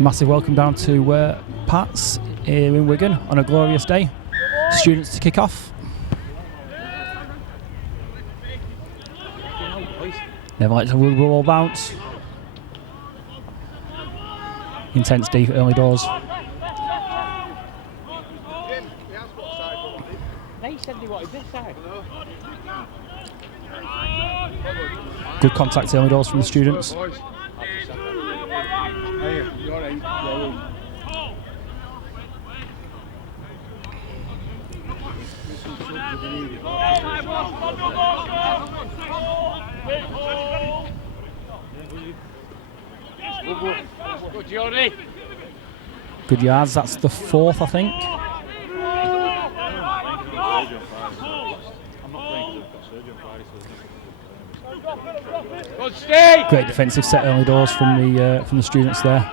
Massive welcome down to Pat's here in Wigan on a glorious day. Students to kick off. Never like to rugby ball bounce. Intense deep early doors. Good contact early doors from the students. Good yards, that's the fourth, I think. Great defensive set early doors from the students there.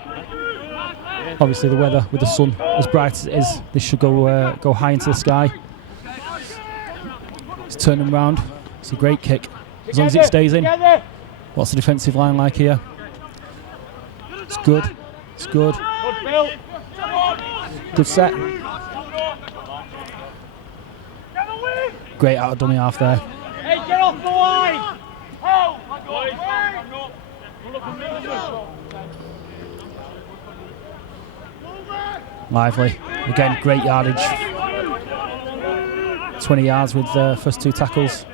Obviously the weather with the sun as bright as it is, this should go high into the sky. Let's turn them round. It's a great kick. As long as it stays in. What's the defensive line like here? It's good. It's good. Good set. Great out of dummy half there. Hey, get off the line! Lively. Again, great yardage. 20 yards with the first two tackles.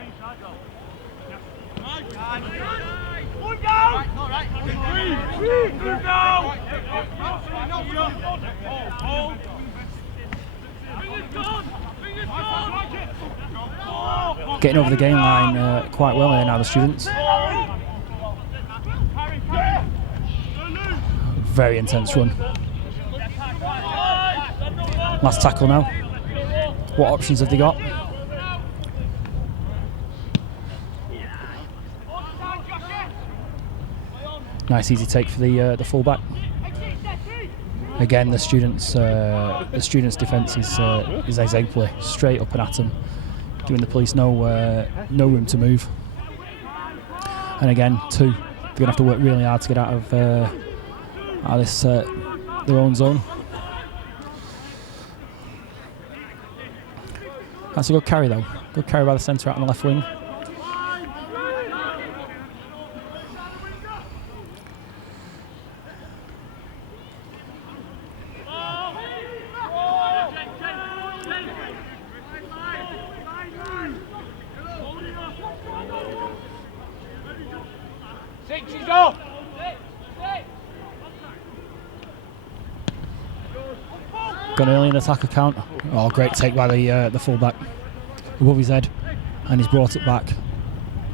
Getting over the game line quite well here now, the students. Very intense run. Last tackle now. What options have they got? Nice easy take for the fullback. Again, the students' defence is exemplary, straight up and at them, giving the police no room to move. And again, they're going to have to work really hard to get out of this their own zone. That's a good carry though. Good carry by the centre out on the left wing. Gone early in the attack account. Oh, great take by the fullback above his head, and he's brought it back.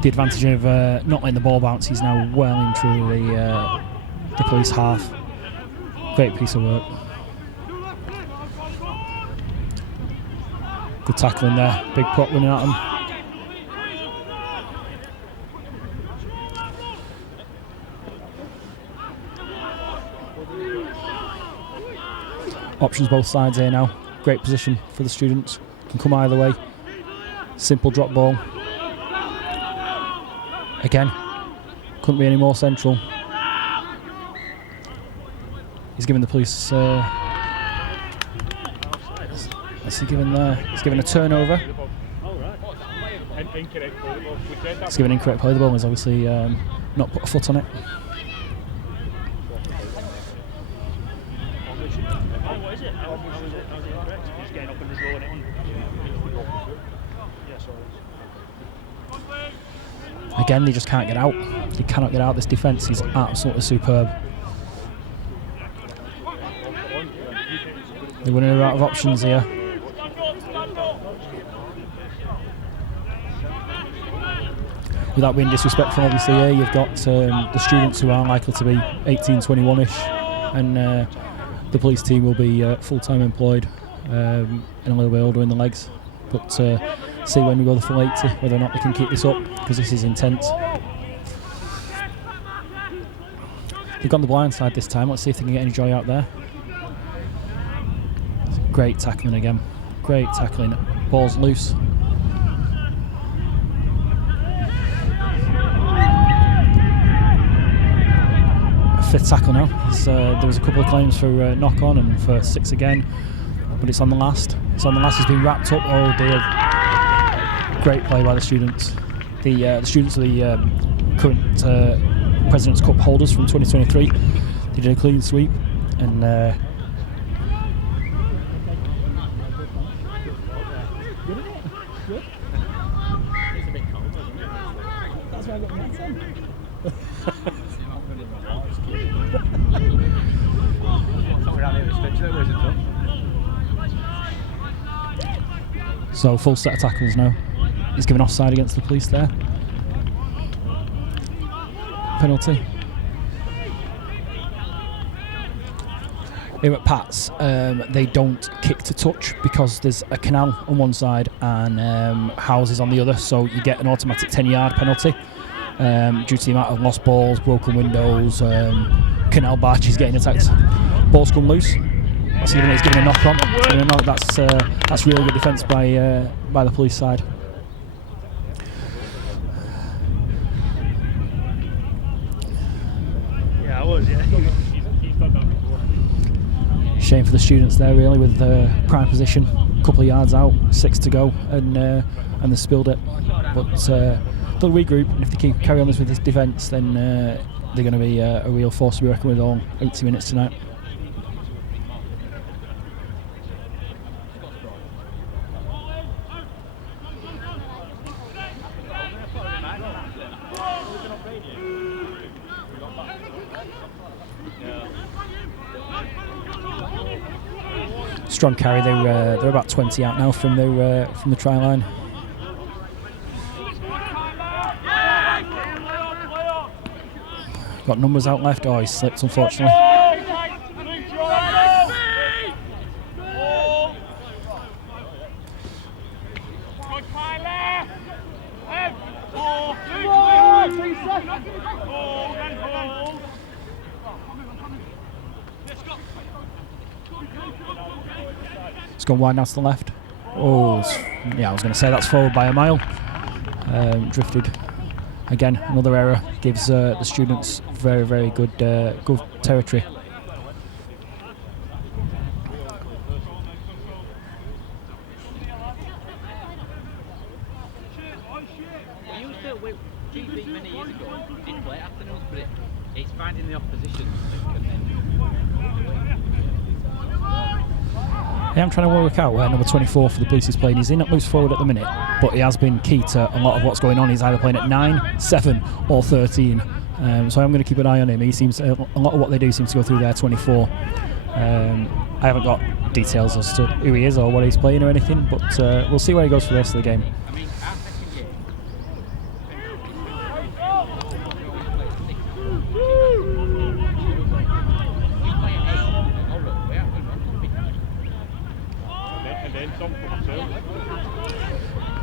The advantage of not letting the ball bounce. He's now well in through the police half. Great piece of work. Good tackling there. Big prop running at him. Options both sides here now. Great position for the students. Can come either way. Simple drop ball. Again, couldn't be any more central. He's giving the police. What's he giving there? He's giving a turnover. He's giving incorrect play. The ball is obviously not put a foot on it. Again, they just can't get out. They cannot get out. This defence is absolutely superb. They're running out of options here. Without being disrespectful, obviously, here you've got the students who are likely to be 18, 21-ish, and the police team will be full-time employed and a little bit older in the legs. But see when we go the full 80 whether or not they can keep this up, because this is intense. They've gone the blind side this time. Let's see if they can get any joy out there. Great tackling again. Great tackling. Ball's loose. fifth tackle now. There was a couple of claims for knock on and for 6 again, but it's on the last. It's on the last. It's been wrapped up. Oh dear! Great play by the students. The students are the current President's Cup holders from 2023. They did a clean sweep and. So full set of tackles now. He's given offside against the police there. Penalty. Here at Pats, they don't kick to touch because there's a canal on one side and houses on the other, so you get an automatic 10-yard penalty due to the amount of lost balls, broken windows, canal barges getting attacked. Balls come loose. He's giving a knock on. That's really good defence by the police side. Yeah, I was. Yeah. Shame for the students there, really, with prime position, a couple of yards out, 6 to go, and they spilled it. But they'll regroup, and if they carry on this with this defence, then they're going to be a real force to be reckoned with all 80 minutes tonight. Strong carry. They're about 20 out now from the try line. Got numbers out left. Oh, he slipped, unfortunately. It's gone wide now to the left. Oh, yeah, I was going to say that's forward by a mile. Drifted. Again, another error gives the students very, very good territory. He used to, with GB many years ago, did play afternoons, but it's finding the opposition. Yeah, I'm trying to work out where number 24 for the police is playing. He's in at loose forward at the minute, but he has been key to a lot of what's going on. He's either playing at 9, 7 or 13. So I'm going to keep an eye on him. He seems a lot of what they do seems to go through their 24. I haven't got details as to who he is or what he's playing or anything, but we'll see where he goes for the rest of the game.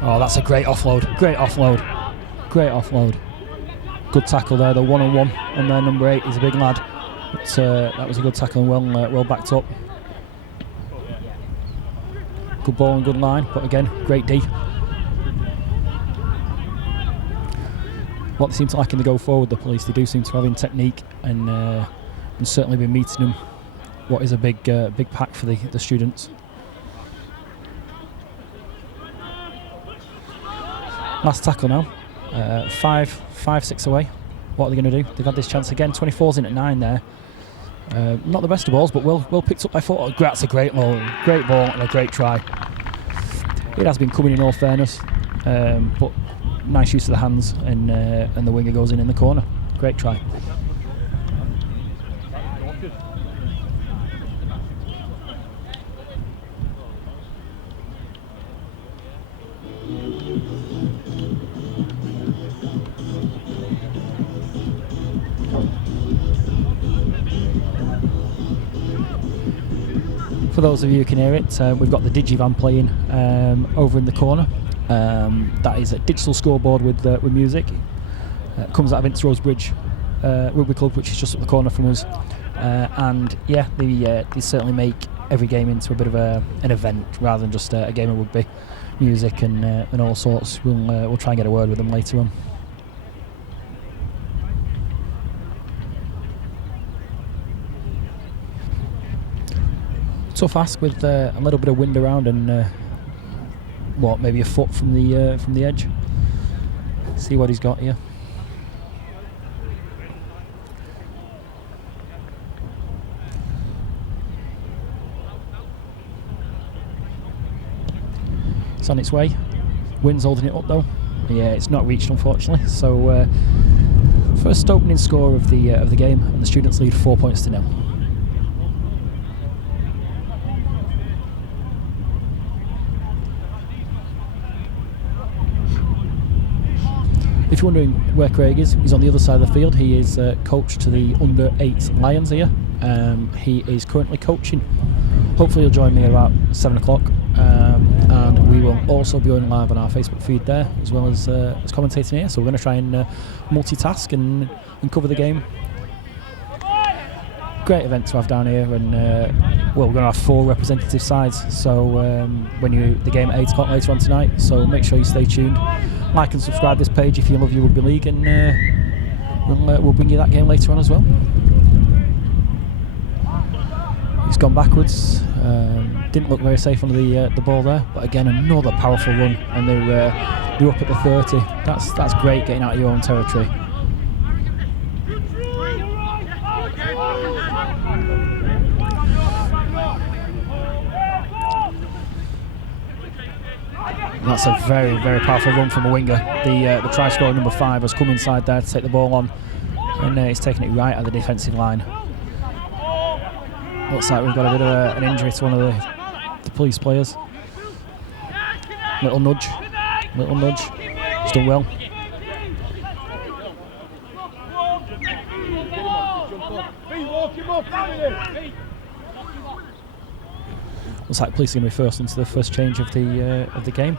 Oh, that's a great offload. Great offload. Great offload. Good tackle there. The one-on-one on their number 8. He's a big lad. But, that was a good tackle and well backed up. Good ball and good line. But again, great D. What they seem to lack in the go forward, the police, they do seem to have in technique and certainly been meeting them. What is a big pack for the students. Last tackle now, 5-6 away. What are they going to do? They've had this chance again. 24's in at 9 there. Not the best of balls, but well picked up by foot. That's a great ball and a great try. It has been coming in all fairness, but nice use of the hands and the winger goes in the corner. Great try. For those of you who can hear it, we've got the Digivan playing over in the corner. That is a digital scoreboard with music. Comes out of Ince Rose Bridge Rugby Club, which is just up the corner from us. And yeah, they certainly make every game into a bit of an event rather than just a game of rugby. Music and all sorts. We'll try and get a word with them later on. tough ask with a little bit of wind around and maybe a foot from the edge. See what he's got here. It's on its way. Wind's holding it up though. Yeah, it's not reached unfortunately. So first opening score of the game, and the students lead 4 points to 0. If you're wondering where Craig is, he's on the other side of the field. He is coach to the under-8 Lions here. He is currently coaching. Hopefully he'll join me at about 7 o'clock. And we will also be on live on our Facebook feed there, as well as commentating here. So we're going to try and multitask and cover the game. Great event to have down here, and we're going to have 4 representative sides. So the game at 8 o'clock later on tonight. So make sure you stay tuned. Like and subscribe this page if you love your rugby league, and we'll bring you that game later on as well. He's gone backwards. Didn't look very safe under the ball there, but again another powerful run, and they're up at the 30. That's great, getting out of your own territory. That's a very, very powerful run from a winger. The try scorer number 5 has come inside there to take the ball on, and he's taking it right at the defensive line. Looks like we've got a bit of an injury to one of the police players. Little nudge. He's done well. Looks like police are going to be first into the first change of the game.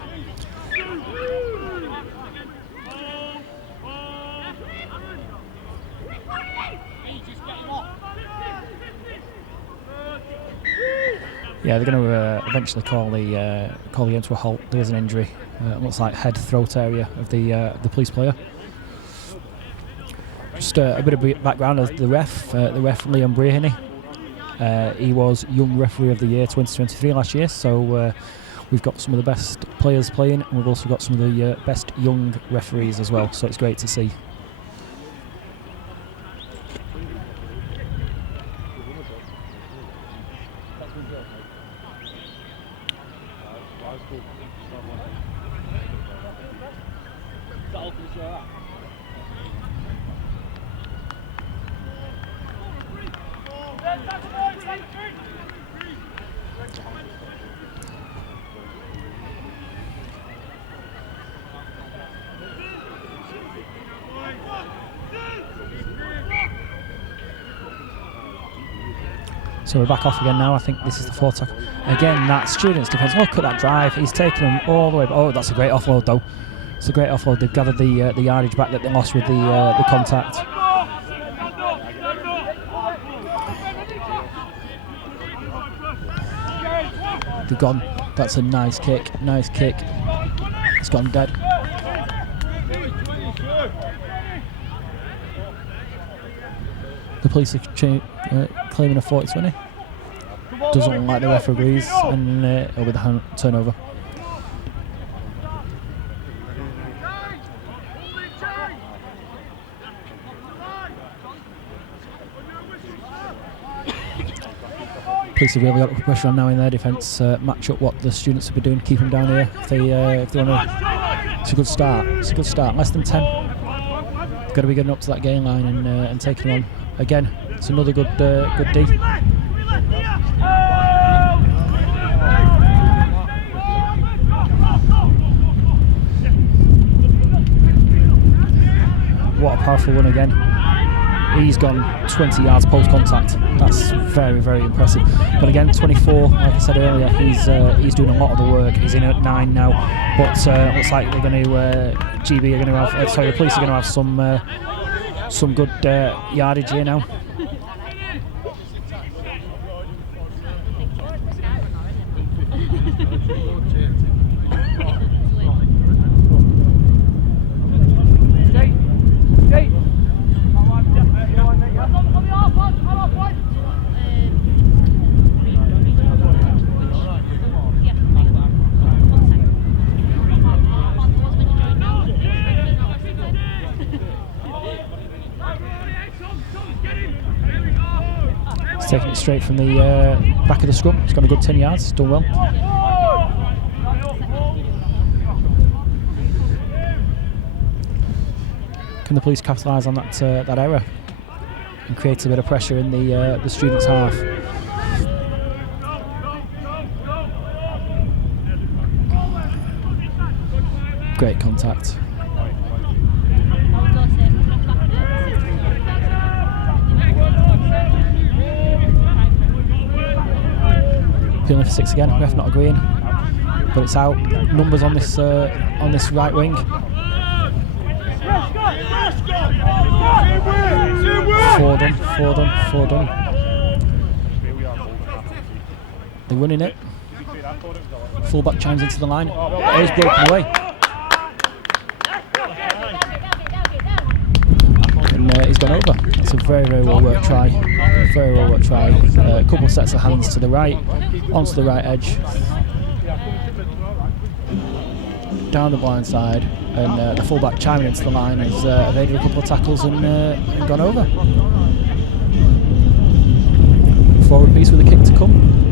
Yeah, they're going to eventually call the game to a halt. There's an injury. It looks like head throat area of the police player. Just a bit of background of the ref. The ref Liam Breheny. He was Young Referee of the Year 2023 last year. So we've got some of the best players playing, and we've also got some of the best young referees as well. So it's great to see. So we're back off again now. I think this is the 4th tackle. Again, that student's defence. Look at that drive. He's taken them all the way. Oh, that's a great offload though. It's a great offload. They've gathered the yardage back that they lost with the contact. They've gone. That's a nice kick. Nice kick. It's gone dead. The police are claiming a 40-20. Doesn't look like the ref agrees, and with the turnover. Police have really got the pressure on now in their defence. Match up what the students have been doing, keep them down here. If they want to, it's a good start. It's a good start. Less than 10. They've got to be getting up to that gain line and taking on. Again, it's another good D. What a powerful one again. He's gone 20 yards post contact. That's very, very impressive. But again, 24, like I said earlier, he's doing a lot of the work. He's in at 9 now, but looks like they're going to GB are going to have the police are going to have some good yardage here now. taking it straight from the back of the scrum. He's got a good 10 yards, done well. Can the police capitalise on that error and create a bit of pressure in the students' half? Great contact. Appealing for 6 again. Ref not agreeing, but it's out. Numbers on this right wing. 4 done. They're running it. Fullback chimes into the line. It is broken away. And he's gone over. That's a very, very well worked try. Very well worked try. A couple of sets of hands to the right, onto the right edge, down the blind side, and the fullback chiming into the line has evaded a couple of tackles and gone over. Forward piece with a kick to come.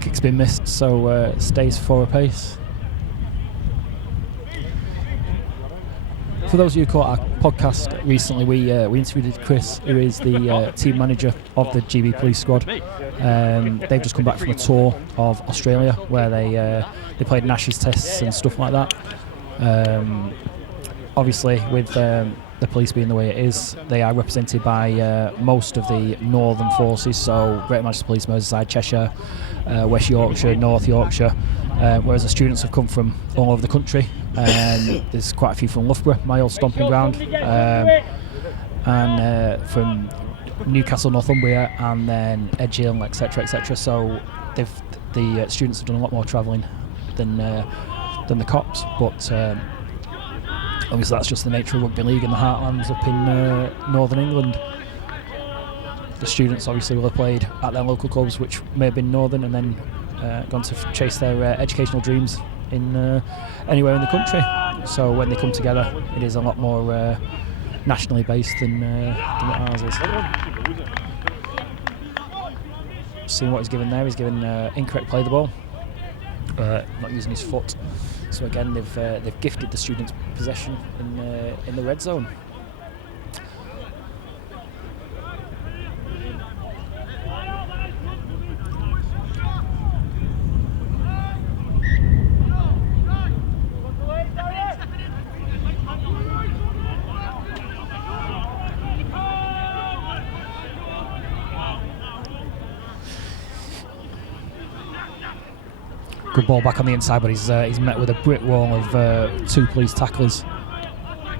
Kick's been missed, so stays forward pace. For those of you who caught our podcast recently, we interviewed Chris, who is the team manager of the GB Police squad. They've just come back from a tour of Australia where they played Nash's tests and stuff like that. Obviously, with the police being the way it is, they are represented by most of the northern forces, so Greater Manchester Police, Merseyside, Cheshire, West Yorkshire, North Yorkshire, whereas the students have come from all over the country. There's quite a few from Loughborough, my old stomping ground, and from Newcastle, Northumbria, and then Edge Hill, etc., etc. So the students have done a lot more travelling than the cops, but obviously that's just the nature of rugby league in the heartlands up in northern England. The students obviously will have played at their local clubs, which may have been northern, and then gone to chase their educational dreams in anywhere in the country. So when they come together, it is a lot more nationally based than what ours is. Seeing what he's given there, he's given incorrect play the ball, not using his foot. So again, they've gifted the students possession in the red zone. Good ball back on the inside, but he's met with a brick wall of 2 police tacklers.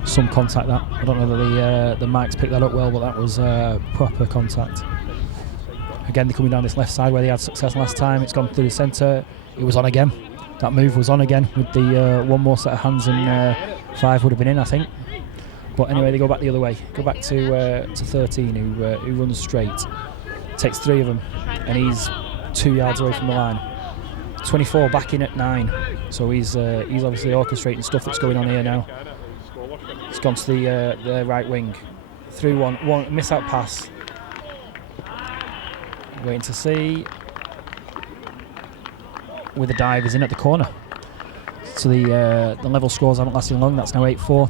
Some contact that. I don't know whether the mics picked that up well, but that was proper contact. Again, they're coming down this left side where they had success last time. It's gone through the centre. It was on again. That move was on again with the one more set of hands, and 5 would have been in, I think. But anyway, they go back the other way. Go back to 13, who runs straight. Takes 3 of them, and he's 2 yards away from the line. 24 back in at 9, so he's obviously orchestrating stuff that's going on here now. It's gone to the right wing, through one miss out pass. Waiting to see with a dive, he's in at the corner. So the level scores haven't lasted long. That's now 8-4.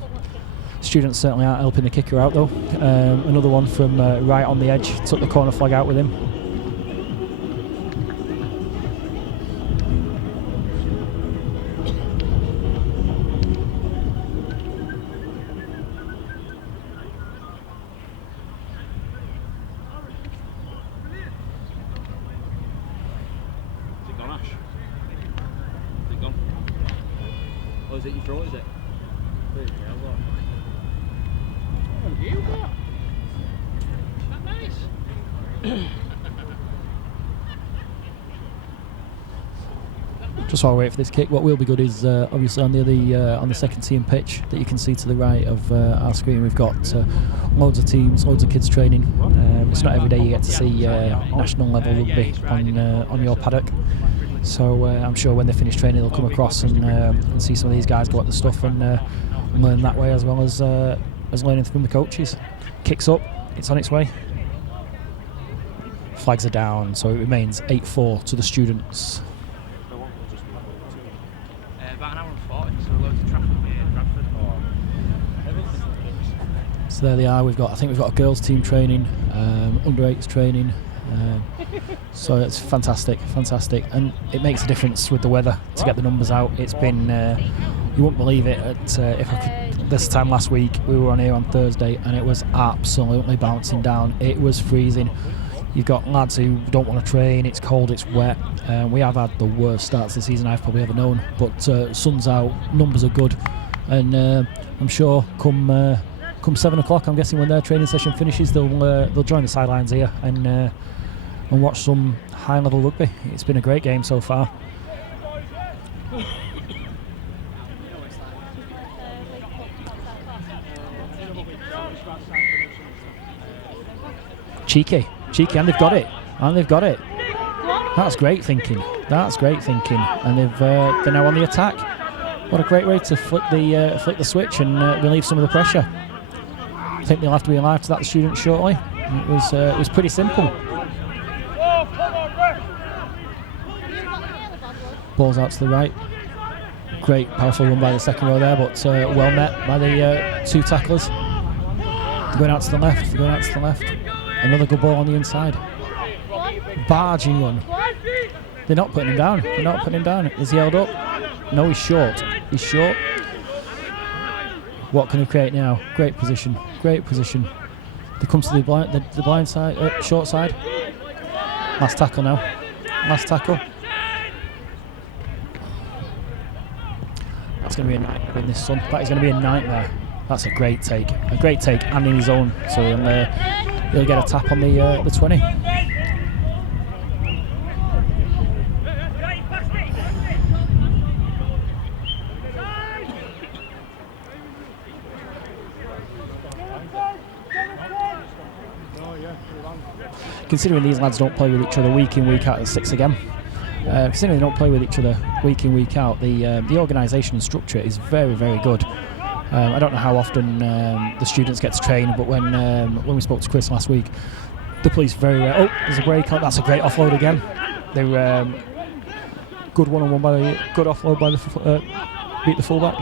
Students certainly aren't helping the kicker out though. Another one from right on the edge, took the corner flag out with him. it your throat, is it? You what? Is that nice? Just while we wait for this kick, what will be good is obviously on the second team pitch that you can see to the right of our screen, we've got loads of teams, loads of kids training. It's not every day you get to see national level rugby on your paddock, so I'm sure when they finish training they'll come across and see some of these guys go at the stuff and learn that way, as well as learning from the coaches. Kicks up, it's on its way. Flags are down, so it remains 8-4 to the students. About an hour and 40, so loads of traffic here in Bradford. So there they are. I think we've got a girls team training, under 8s training. So it's fantastic, and it makes a difference with the weather to get the numbers out. It's been, you wouldn't believe it. This time last week we were on here on Thursday and it was absolutely bouncing down. It was freezing. You've got lads who don't want to train, it's cold, it's wet. We have had the worst starts of the season I've probably ever known, but sun's out, numbers are good, and I'm sure come 7 o'clock, I'm guessing when their training session finishes, they'll join the sidelines here and watch some high level rugby. It's been a great game so far. Cheeky, and they've got it. That's great thinking. And they're now on the attack. What a great way to flick the switch and relieve some of the pressure. I think they'll have to be alive to that, the students, shortly. It was pretty simple. Ball's out to the right. Great, powerful run by the second row there, but well met by the two tacklers. They're going out to the left. Another good ball on the inside. Barging run. They're not putting him down. Is he held up? No, he's short. What can he create now? Great position. They come to the blind side, short side. Last tackle now. That's going to be a nightmare in this sun. That is going to be a nightmare. That's a great take, and in his own. So he'll get a tap on the 20. Considering these lads don't play with each other week in, week out at 6 again, considering they don't play with each other week in, week out, the organisation and structure is very, very good. I don't know how often the students get to train, but when we spoke to Chris last week, the police very rare. Oh, there's a break. That's a great offload again. They were good one-on-one good offload by the beat the fullback.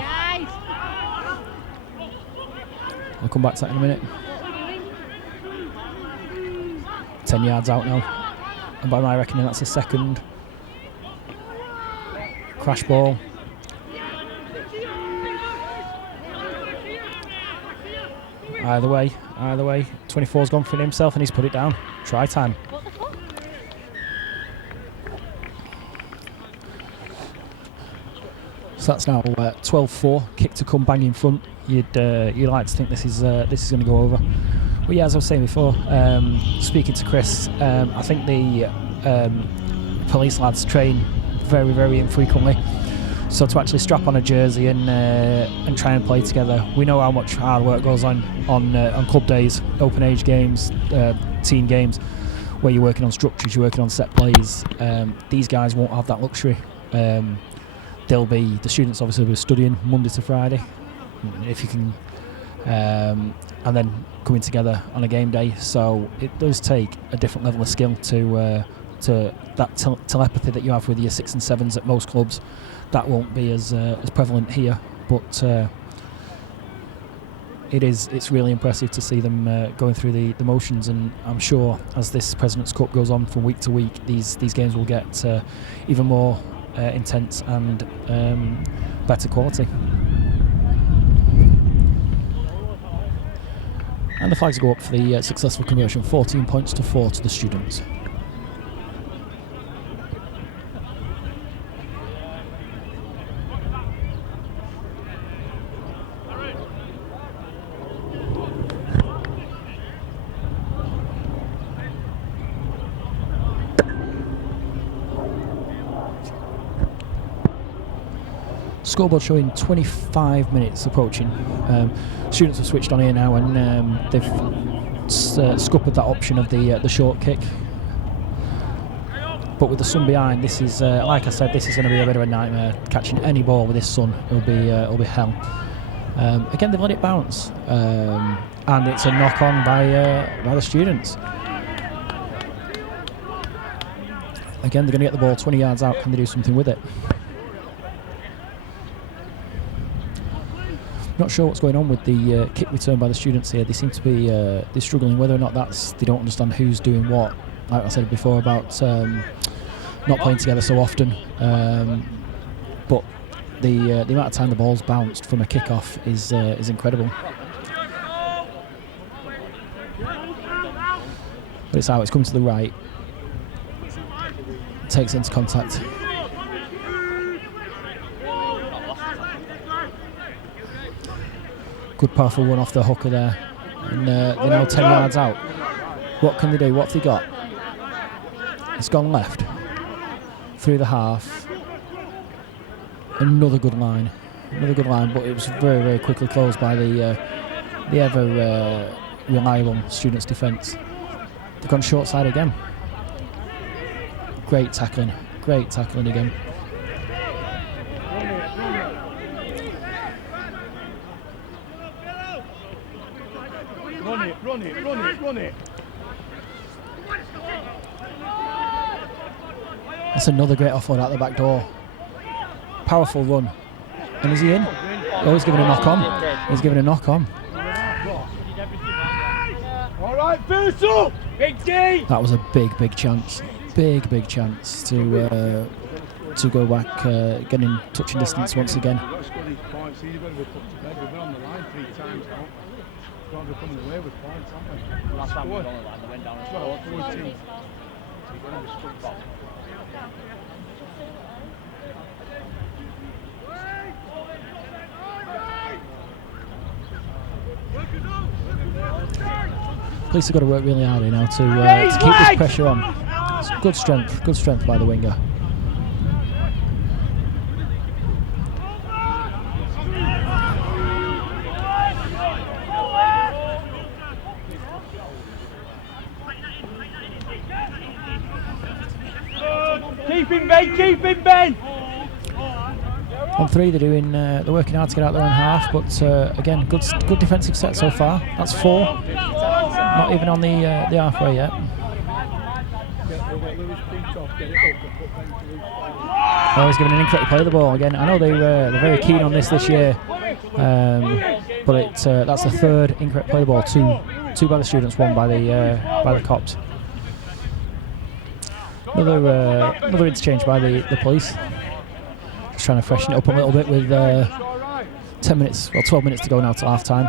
I'll come back to that in a minute. 10 yards out now, and by my reckoning that's a second. Crash ball. Either way, 24's gone for himself and he's put it down. Try time. So that's now 12-4. Kick to come bang in front. You'd like to think this is going to go over. Well, yeah, as I was saying before, speaking to Chris, I think the police lads train very, very infrequently. So to actually strap on a jersey and try and play together, we know how much hard work goes on club days, open age games, teen games, where you're working on structures, you're working on set plays. These guys won't have that luxury. The students obviously will be studying Monday to Friday, if you can, and then coming together on a game day. So it does take a different level of skill to that telepathy that you have with your 6 and 7s at most clubs. That won't be as prevalent here, but it's really impressive to see them going through the motions, and I'm sure as this President's Cup goes on from week to week, these games will get even more intense and better quality. And the flags go up for the successful conversion, 14 points to 4 to the students. Scoreboard showing 25 minutes approaching. Students have switched on here now, and they've scuppered that option of the short kick. But with the sun behind, this is, like I said, this is going to be a bit of a nightmare. Catching any ball with this sun, it'll be hell. Again, they've let it bounce, and it's a knock-on by the students. Again, they're going to get the ball 20 yards out. Can they do something with it? Not sure what's going on with the kick return by the students here. They seem to be they're struggling, whether or not they don't understand who's doing what. Like I said before about not playing together so often, but the amount of time the ball's bounced from a kick-off is incredible. But it's out. It's coming to the right. Takes into contact. Good powerful run off the hooker there, and they're now 10 yards out. What can they do? What have they got? It's gone left through the half. Another good line, but it was very, very quickly closed by the ever reliable students' defence. They've gone short side again. Great tackling again. Run it. That's another great offload out the back door. Powerful run. And is he in? Oh, he's giving a knock on. He's giving a knock on. All right, finish up. Big D. That was a big chance. Big chance to go back, get in touching distance once again. Police have got to work really hard here now to keep this pressure on. It's good strength by the winger. Keep him, Ben! On 3, they're working hard to get out their own half, but again, good defensive set so far. That's 4. Not even on the halfway yet. Oh, he's giving an incorrect play of the ball again. I know they're very keen on this year, but that's the 3rd incorrect play of the ball. Two by the students, 1 by the cops. Another interchange by the police. Just trying to freshen it up a little bit with 12 minutes to go now to half time.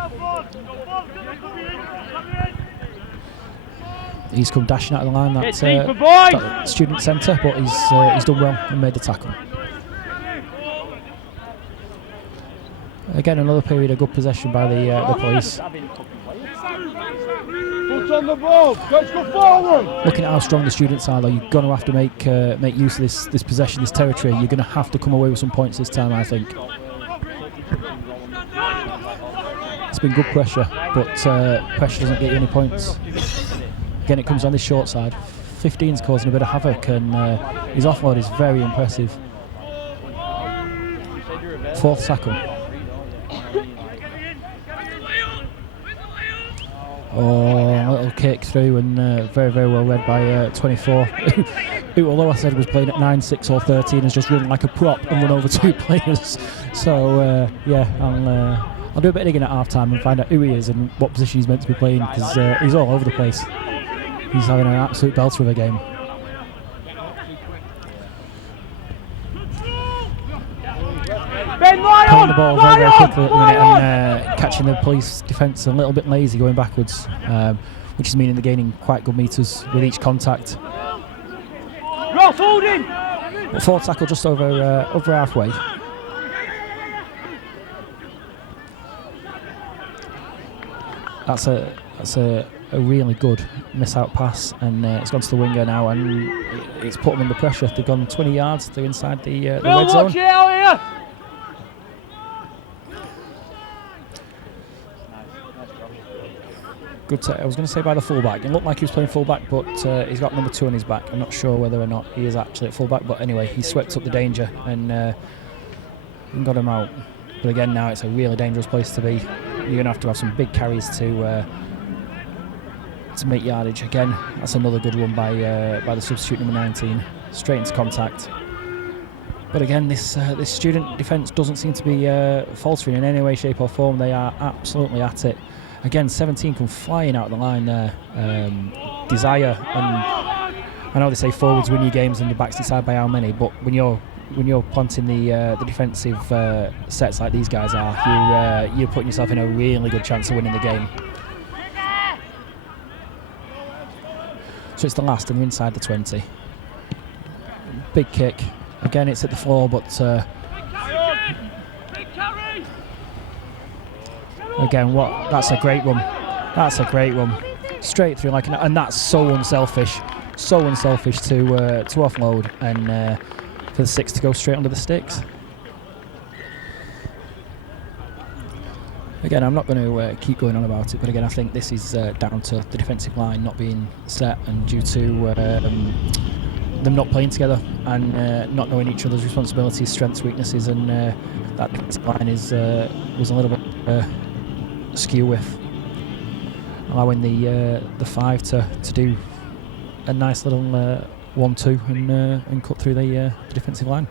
He's come dashing out of the line, that student centre, but he's done well and made the tackle. Again, another period of good possession by the police. On the ball. Let's go forward. Looking at how strong the students are, though, you're going to have to make use of this possession, this territory. You're going to have to come away with some points this time, I think. It's been good pressure, but pressure doesn't get you any points. Again, it comes on this short side. 15's causing a bit of havoc, and his offload is very impressive. 4th tackle. Oh, a little kick through, and very, very well read by 24, who, although I said was playing at 9, 6 or 13, has just run like a prop and run over 2 players. So, yeah, I'll do a bit of digging at half-time and find out who he is and what position he's meant to be playing, because he's all over the place. He's having an absolute belter of a game. Pulling the ball very, very quickly at the minute and catching the police defence a little bit lazy going backwards, which is meaning they're gaining quite good metres with each contact. Ross, hold him! But 4 tackle just over halfway. That's a really good miss-out pass, and it's gone to the winger now, and it's put them under pressure. They've gone 20 yards. They're inside the red zone. Good. I was going to say by the fullback. It looked like he was playing fullback, but he's got number 2 on his back. I'm not sure whether or not he is actually at fullback, but anyway, he swept up the danger and got him out. But again, now it's a really dangerous place to be. You're going to have some big carries to make yardage. Again, that's another good run by the substitute number 19, straight into contact. But again, this student defence doesn't seem to be faltering in any way, shape or form. They are absolutely at it. Again, 17 come flying out of the line there. Desire, and I know they say forwards win your games and the backs decide by how many, but when you're planting the defensive sets like these guys are, you're putting yourself in a really good chance of winning the game. So it's the last, and we're inside the 20. Big kick. Again, it's at the floor, but again, that's a great run. That's a great run. Straight through, and that's so unselfish. So unselfish to offload and for the 6 to go straight under the sticks. Again, I'm not going to keep going on about it, but again, I think this is down to the defensive line not being set, and due to them not playing together and not knowing each other's responsibilities, strengths, weaknesses, and that defensive line was a little bit askew with, allowing the 5 to do a nice little 1-2 and cut through the defensive line.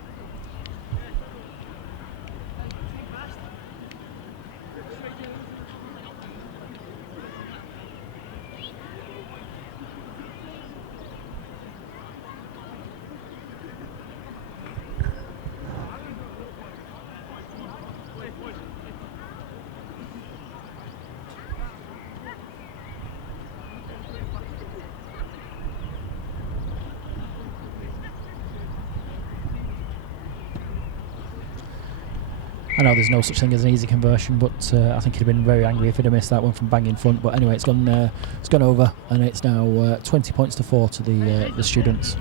I know there's no such thing as an easy conversion, but I think he'd have been very angry if he'd have missed that one from bang in front. But anyway, it's gone over, and it's now 20 points to 4 to the students.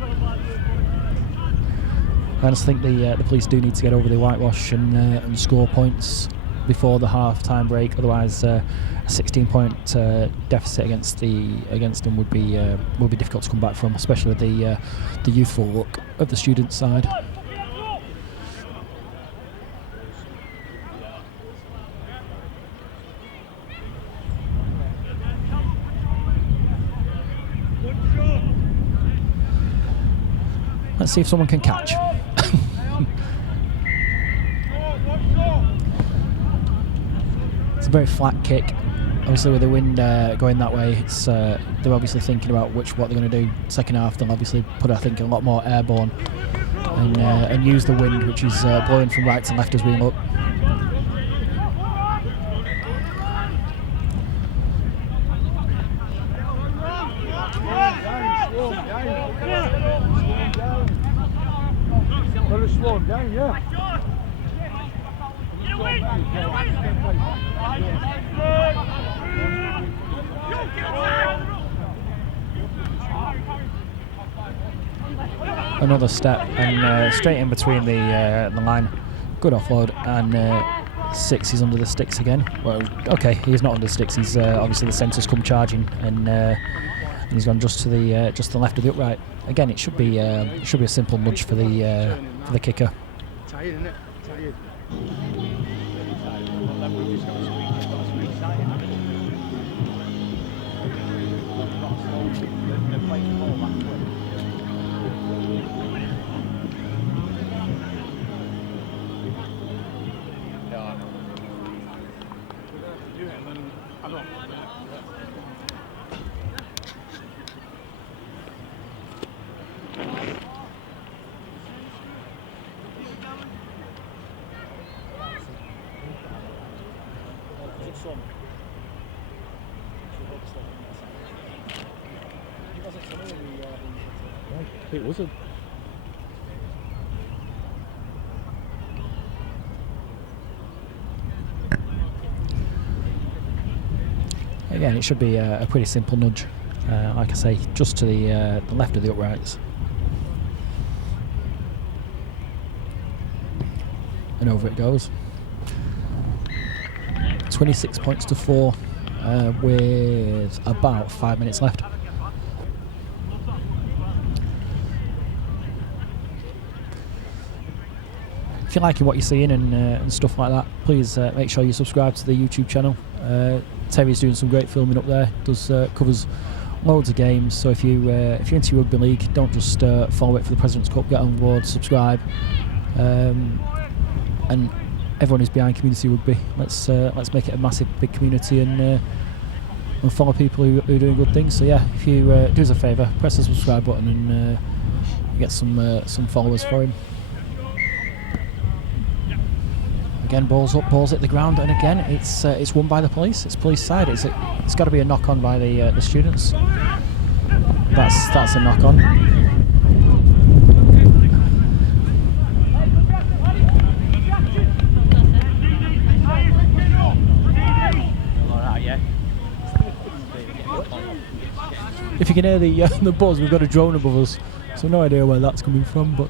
I just think the police do need to get over the whitewash and score points before the half-time break. Otherwise, a 16-point deficit against them would be difficult to come back from, especially with the youthful look of the students' side. Let's see if someone can catch. It's a very flat kick. Obviously, with the wind going that way, it's they're obviously thinking about what they're going to do. Second half, they'll obviously put, I think, a lot more airborne and use the wind, which is blowing from right to left as we look. Slow down, yeah. Another step and straight in between the line. Good offload, and 6 is under the sticks again. Well, okay, he's not under the sticks. He's obviously the centre's come charging, and he's gone just to the left of the upright. Again, it should be a simple nudge for the kicker. Tired, isn't it? Tired. It wasn't. Again, it should be a pretty simple nudge. Like I say, just to the left of the uprights. And over it goes. 26 points to 4. with about 5 minutes left. If you're liking what you're seeing and stuff like that, please make sure you subscribe to the YouTube channel. Terry's doing some great filming up there. Does covers loads of games. So if you're into rugby league, don't just follow it for the President's Cup. Get on board, subscribe, and everyone is behind community rugby. Let's make it a massive, big community and follow people who are doing good things. So yeah, if you do us a favour, press the subscribe button and get some followers for him. Again, balls up, balls hit the ground, and again it's won by the police. It's police side. It's got to be a knock on by the students. That's a knock on. If you can hear the buzz, we've got a drone above us, so no idea where that's coming from, but.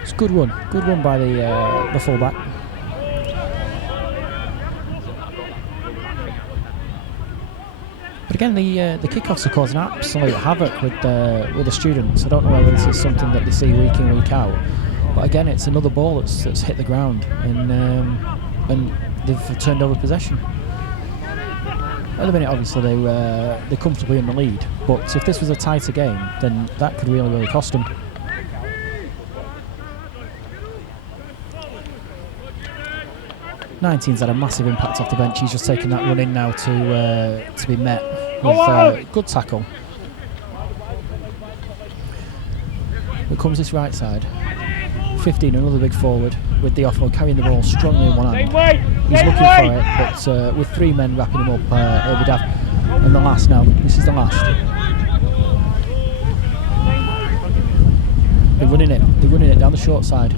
It's a good one by the fullback. But again, the kickoffs are causing absolute havoc with the students. I don't know whether this is something that they see week in, week out. But again, it's another ball that's hit the ground, and they've turned over possession. At the minute, obviously, they're comfortably in the lead. But if this was a tighter game, then that could really cost them. '19's had a massive impact off the bench. He's just taken that run in now to be met with good tackle. Here comes this right side. 15, another big forward with the offload, carrying the ball strongly in one hand. He's looking for it, but with 3 men wrapping him up, it'll be daft. And the last now. This is the last. They're running it down the short side.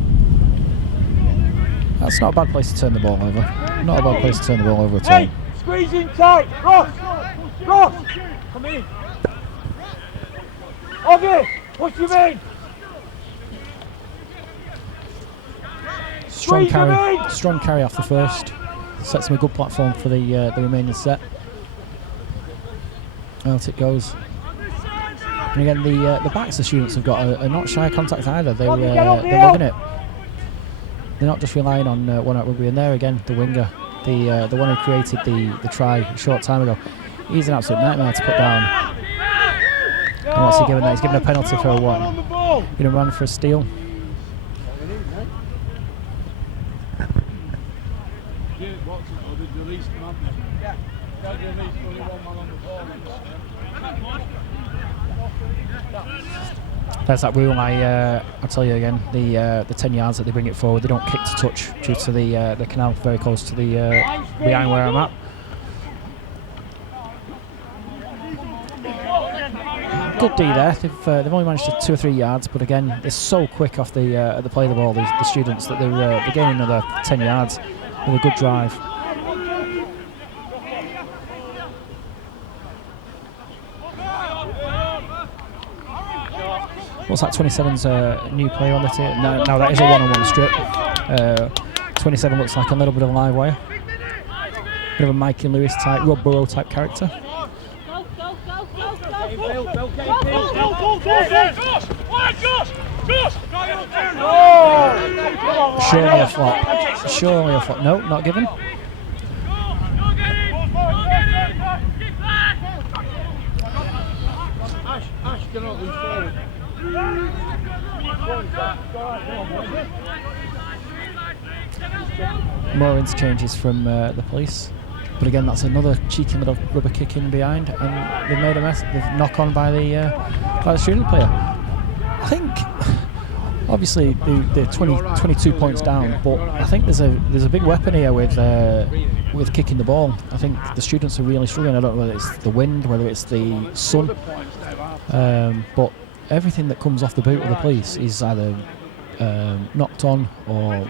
That's not a bad place to turn the ball over. Not a bad place to turn the ball over at all. Squeezing tight. Cross. Come in. Okay. What do you mean? Strong carry off the first. Sets them a good platform for the remaining set. Out it goes. And again, the backs the students have got are not shy of contact either. They're loving it. They're not just relying on one-out rugby. And there again, the winger, the one who created the try a short time ago. He's an absolute nightmare to put down. And what's he given there? He's given a penalty for a 1. Going to run for a steal. There's that rule. I'll tell you again. The 10 yards that they bring it forward, they don't kick to touch due to the canal very close to the behind where I'm at. Good D there. They've only managed 2 or 3 yards, but again, they're so quick off the play of the ball. The students that they're gaining another 10 yards with a good drive. What's that? 27's a new player on the team. No, that is a one-on-one strip. 27 looks like a little bit of a live wire. Bit of a Mikey Lewis type, Rob Burrow type character. Surely a flop. Surely a flop. No, not given. Ash cannot lose forward. More interchanges from the police, but again that's another cheeky little rubber kick in behind, and they've made a mess. They've knocked on by the student player. I think obviously they're 22 points down, but I think there's a big weapon here with kicking the ball. I think the students are really struggling. I don't know whether it's the wind, whether it's the sun, but everything that comes off the boot of the police is either knocked on or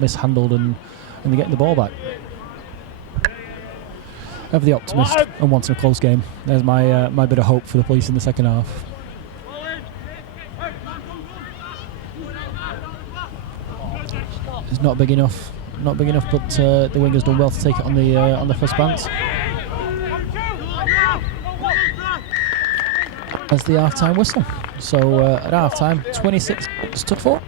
mishandled, and they're getting the ball back. ever the optimist and wanting a close game. There's my bit of hope for the police in the second half. It's not big enough, but the winger's done well to take it on the first bounce. As the half-time whistle. So at half-time, 26-4.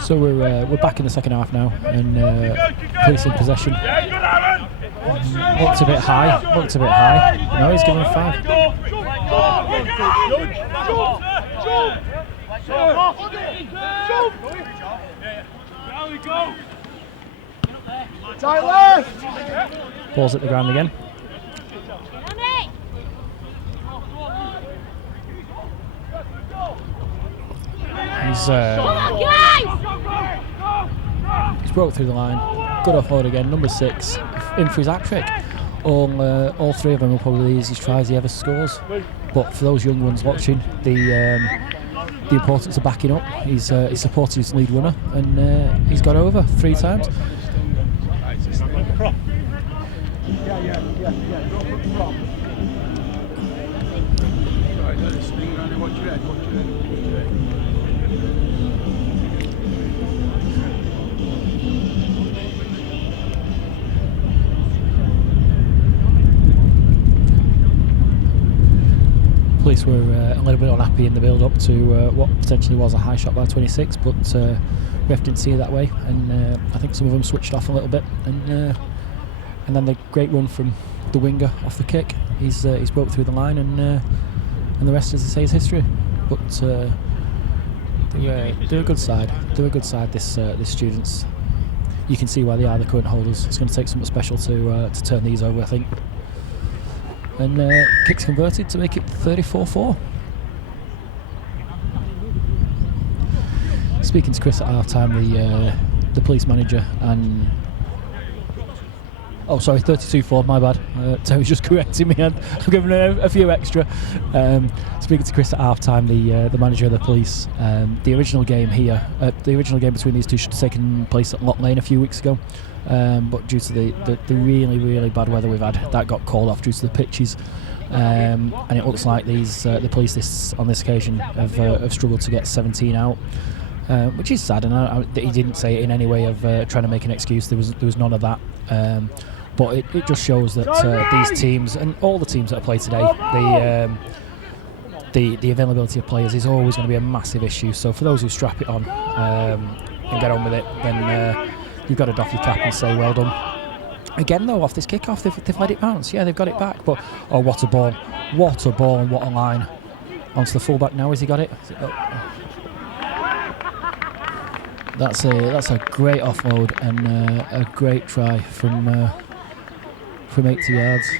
So we're back in the second half now, and police in possession. Looked a bit high. No, he's given 5. Ball's at the ground again. He's broke through the line. Good offload again. Number 6 in for his hat-trick. All 3 of them are probably the easiest tries he ever scores. But for those young ones watching, the importance of backing up. He's supported his lead runner, and he's got over 3 times. Police were a little bit unhappy in the build-up to what potentially was a high shot by 26, but ref didn't see it that way, and I think some of them switched off a little bit, and then the great run from the winger off the kick. He's broke through the line, and the rest, as I say, is history. But they're a good side. They're a good side. This students. You can see why they are the current holders. It's going to take something special to turn these over, I think. And kicks converted to make it 34-4. Speaking to Chris at half time, the police manager and Oh, sorry, 32-4, my bad. Terry's just correcting me. I'm giving a few extra. Speaking to Chris at half-time, the manager of the police, the original game here, the original game between these two should have taken place at Lock Lane a few weeks ago. But due to the really, really bad weather we've had, that got called off due to the pitches. And it looks like the police on this occasion have struggled to get 17 out. Which is sad, and he didn't say it in any way of trying to make an excuse. There was none of that. But it just shows that these teams, and all the teams that are played today, the availability of players is always going to be a massive issue. So for those who strap it on and get on with it, then you've got to doff your cap and say well done. Again though, off this kick-off, they've let it bounce. Yeah, they've got it back, but oh, what a ball, and what a line. Onto the fullback now, has he got it? That's a great offload and a great try from 80 yards.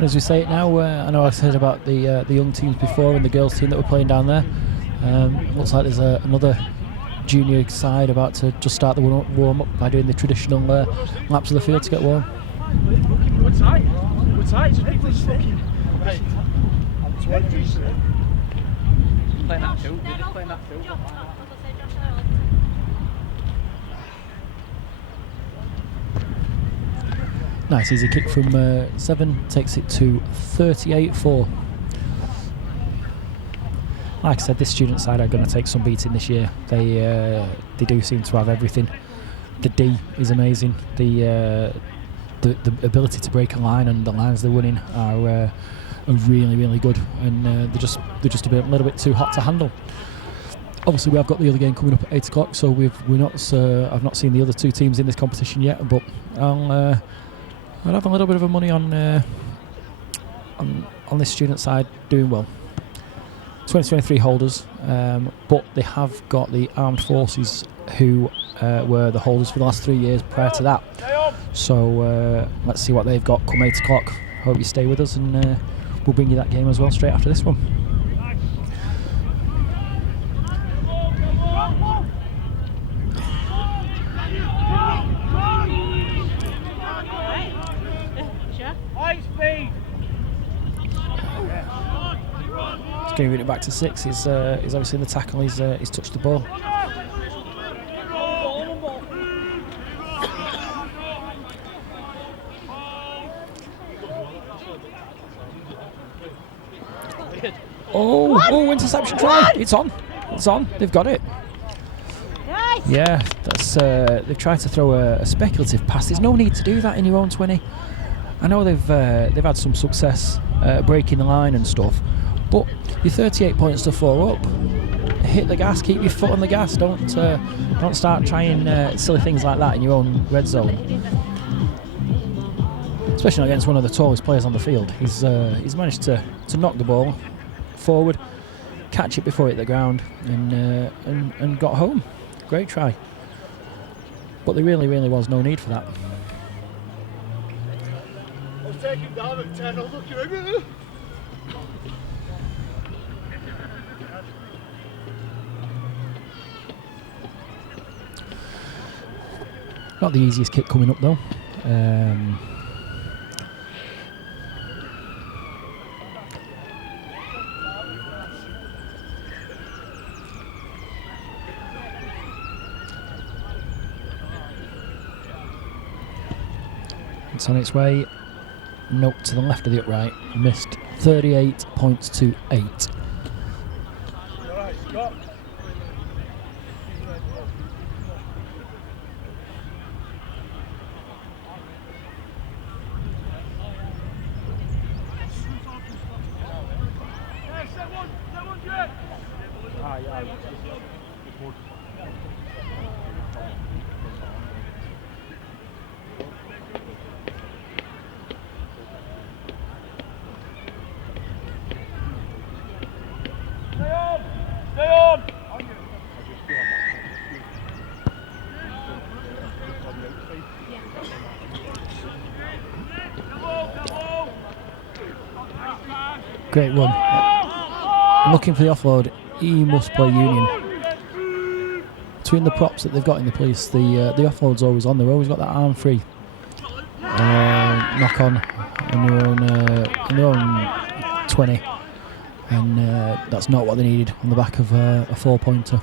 As we say it now, I know I said about the young teams before and the girls team that were playing down there. Looks like there's another junior side about to just start the warm-up by doing the traditional laps of the field to get warm. We're tight. Just people's fucking... I'm 20. Playing that too. They're just playing that too. Nice easy kick from 7, takes it to 38-4. Like I said, this student side are going to take some beating this year. They do seem to have everything. The D is amazing. The ability to break a line and the lines they're winning are really, really good, and they're just a little bit too hot to handle. Obviously, we have got the other game coming up at 8 o'clock, so I've not seen the other two teams in this competition yet, but I'd have a little bit of a money on this student side doing well. 2023 holders, but they have got the armed forces who were the holders for the last 3 years prior to that. So let's see what they've got come 8 o'clock. Hope you stay with us, and we'll bring you that game as well straight after this one. He's going to read it back to 6. He's obviously in the tackle. He's touched the ball. Oh, interception try. It's on. They've got it. Nice. Yeah, that's they've tried to throw a speculative pass. There's no need to do that in your own 20. I know they've had some success breaking the line and stuff, but you're 38 points to 4 up. Hit the gas, keep your foot on the gas. Don't start trying silly things like that in your own red zone. Especially against one of the tallest players on the field. He's managed to knock the ball forward, catch it before it hit the ground, and got home. Great try. But there really was no need for that. I was taking down at 10. I was looking at it. Not the easiest kick coming up though. It's on its way. Nope, to the left of the upright. Missed. 38 points to 8. Alright, Scott. Great run. Looking for the offload. He must play Union. Between the props that they've got in the police, the offload's always on. They've always got that arm free knock on in their own 20, and that's not what they needed on the back of a 4-pointer.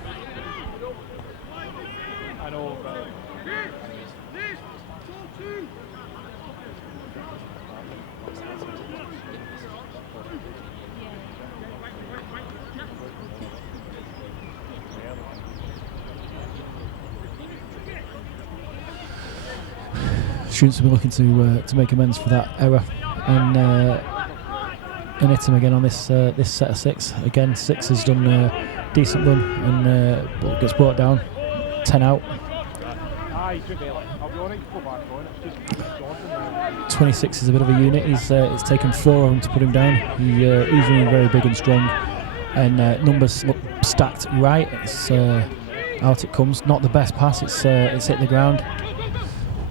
Students will be looking to make amends for that error and hit him again on this set of 6. Again, 6 has done a decent run and but gets brought down. 10 out. 26 is a bit of a unit. It's taken 4 of them to put him down. He's really very big and strong, and numbers look stacked right. It's out it comes. Not the best pass. It's hit the ground.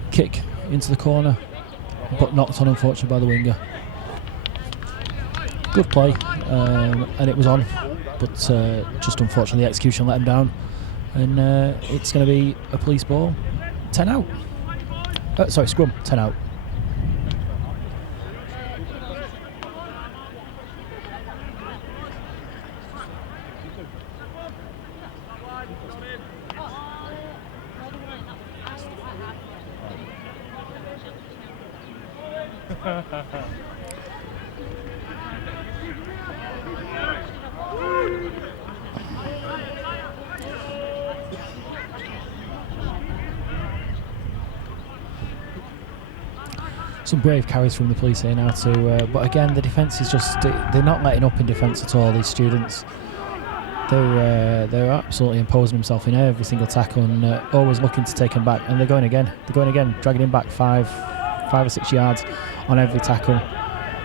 Kick into the corner, but knocked on unfortunately by the winger. Good play, and it was on, but just unfortunately the execution let him down, and it's going to be a police ball. 10 out. Sorry, scrum. 10 out. Some brave carries from the police here now too, but again the defence is just, they're not letting up in defence at all, these students. They're absolutely imposing themselves in every single tackle and always looking to take him back, and they're going again, dragging him back 5 or 6 yards on every tackle.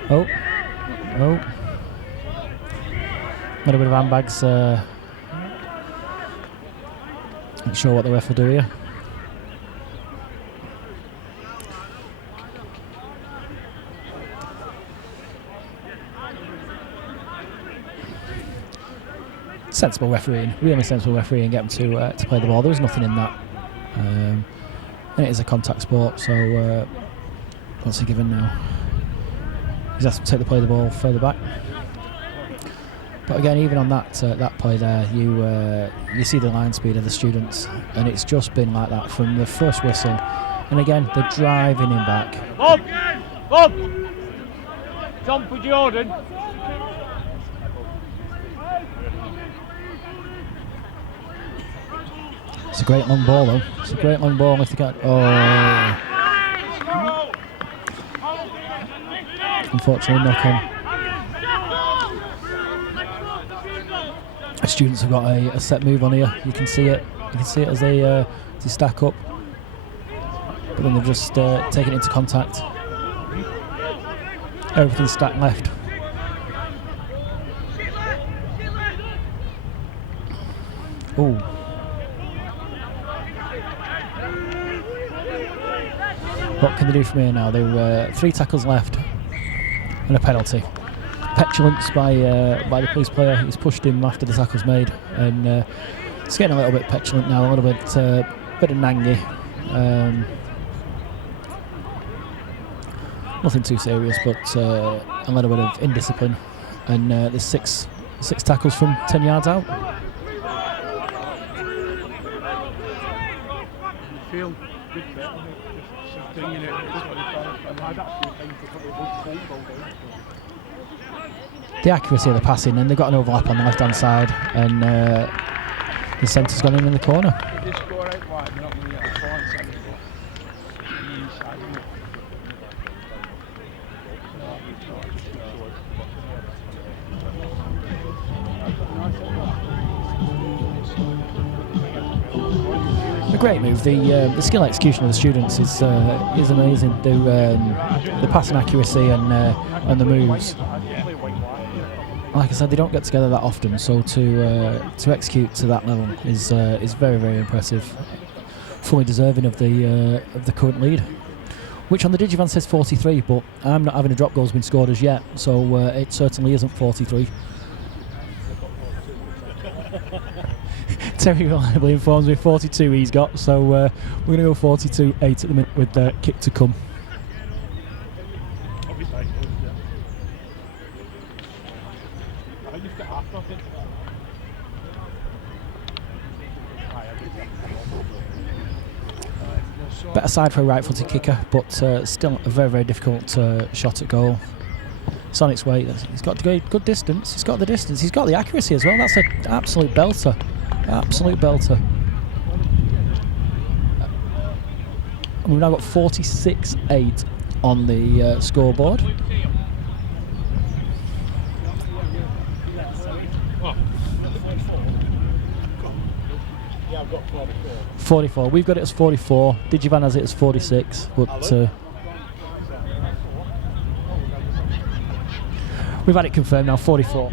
Oh, a little bit of handbags. Not sure what the ref will do here. Sensible refereeing, really sensible refereeing, get them to play the ball. There was nothing in that, and it is a contact sport, so what's he given now? He's asked to play the ball further back. But again, even on that play there, you see the line speed of the students, and it's just been like that from the first whistle. And again, they're driving him back. Bob! Tom for Jordan. It's a great long ball though. It's a great long ball if they can. Oh. Unfortunately, knock on. The students have got a set move on here. You can see it. You can see it as they stack up. But then they've just taken it into contact. Everything's stacked left. Oh. What can they do from here now? There 3 tackles left and a penalty. Petulance by the police player. He's pushed him after the tackle's made, and it's getting a little bit petulant now, a little bit of nangy. Nothing too serious, but a little bit of indiscipline. And there's six tackles from 10 yards out. Feel good there. Just bringing it. The accuracy of the passing, and they've got an overlap on the left hand side, and the centre's gone in the corner. A great move. The skill execution of the students is amazing. The passing accuracy and the moves. Like I said, they don't get together that often, so to execute to that level is very, very impressive. Fully deserving of the current lead. which on the Digivan says 43, but I'm not having a drop goal's been scored as yet, so it certainly isn't 43. Terry reliably informs me 42 he's got, so we're going to go 42-8 at the minute with the kick to come. Better side for a right-footed kicker, but still a very, very difficult shot at goal. It's on its way. He's got the good distance. He's got the distance. He's got the accuracy as well. That's an absolute belter. Absolute belter. And we've now got 46-8 on the scoreboard. Yeah, I've got 44. 44. We've got it as 44. Digivan has it as 46, but we've had it confirmed now. 44.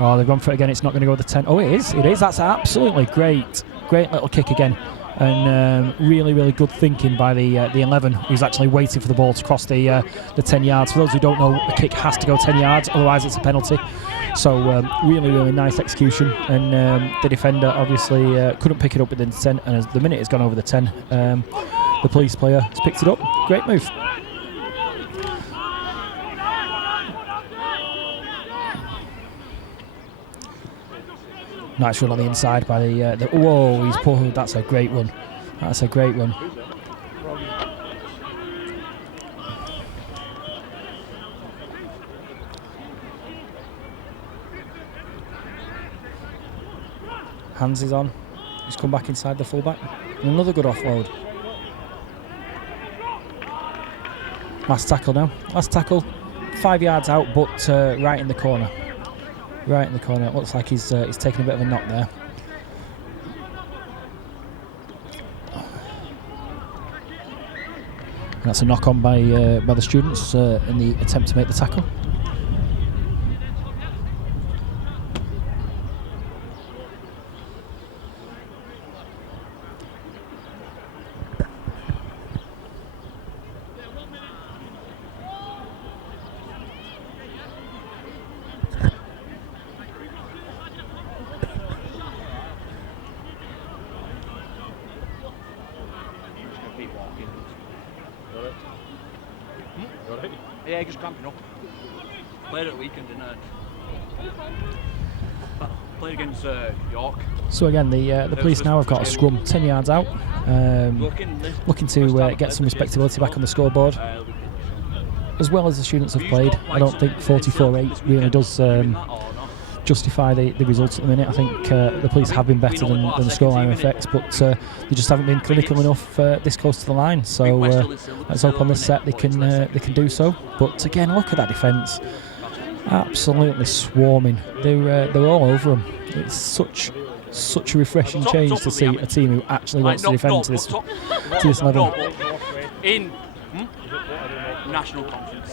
Oh, they've gone for it again. It's not going to go with the 10. Oh, it is. It is. That's absolutely great. Great little kick again. And really, really good thinking by the 11, who's actually waiting for the ball to cross the 10 yards. For those who don't know, the kick has to go 10 yards, otherwise it's a penalty. So really, really nice execution. And the defender obviously couldn't pick it up within 10, and as the minute it's gone over the 10, the police player has picked it up. Great move. Nice run on the inside by the whoa, he's pulled. That's a great one. That's a great one. Hands is on. He's come back inside the fullback. And another good offload. Last tackle now. Last tackle. 5 yards out, but right in the corner. Right in the corner. It looks like he's taken a bit of a knock there. And that's a knock on by the students in the attempt to make the tackle. Yeah, just cramping up. Played at Wigan, didn't I? Played against York. So again, the police now have got a scrum 10 yards out, looking to get some respectability back on the scoreboard, as well as the students have played. I don't think 44-8 really does justify the results at the minute. I think the police have been better than the scoreline reflects, but they just haven't been clinical enough this close to the line. So let's hope on this set they can do so. But again, look at that defence, absolutely swarming. They're all over them. It's such a refreshing change to see a team who actually wants to defend to this level. In national conference.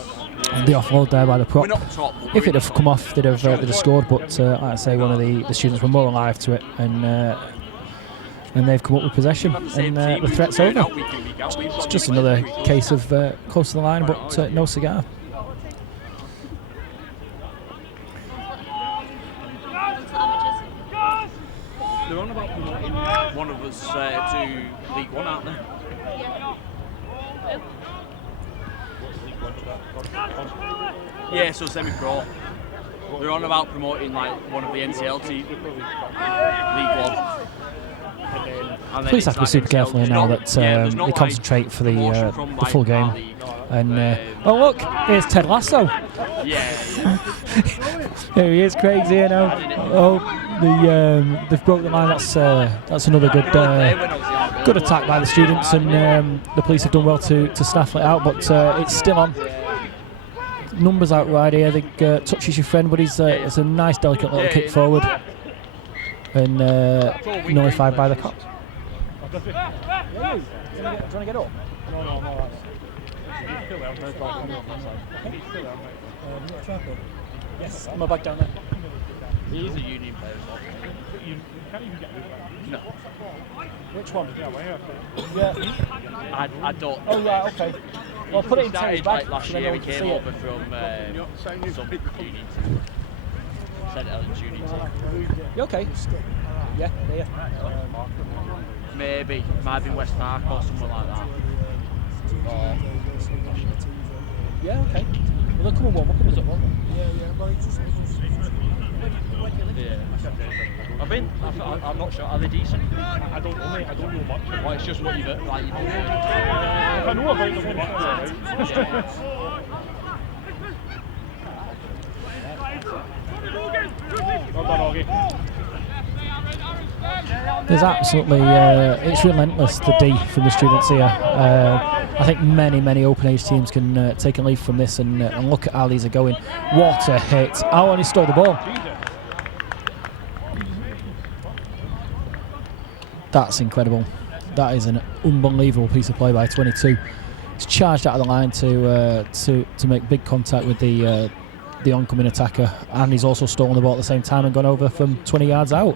And the offload there by the prop. If it had come off, they'd have scored. But like I say, one of the students were more alive to it, and they've come up with possession, and the threat's over. It's just another case of close to the line, but no cigar. They're on about promoting one of us to League One, aren't they? Yeah, so semi-pro. They're on about promoting like one of the NCL teams, League One. Police have to be super careful now that they concentrate for the full game. And oh look, here's Ted Lasso. Yeah. Here he is. Craig's here now. Oh, they've broke the line. That's another good attack by the students, and the police have done well to snaffle it out. But it's still on. Numbers out wide here. They touches your friend, but it's a nice, delicate little kick forward, and nullified by the cop. Do you want to get up? No. Yes, I'm back down there. He's a union player as well. You can't even get rid of No. Which one? Yeah. I don't. Oh, right, okay. Well, put it in Terry's started bag. like last so then year. no He one can came see it. over from some union team. St Helens union team. You okay? Yeah, there. Maybe. Might be West Park or somewhere like that. Or, Yeah, okay. Well, they'll come and warm up in a bit, won't they? yeah. I'm not sure. Are they decent? I don't know, mate. I don't know much. Well, it's just what you've like. If I know about them, we'll back Well done, Augie. There's absolutely, it's relentless, the D from the students here. I think many open age teams can take a leaf from this and look at how these are going. What a hit. Oh, and he stole the ball. That's incredible. That is an unbelievable piece of play by 22. He's charged out of the line to make big contact with the oncoming attacker, and he's also stolen the ball at the same time and gone over from 20 yards out.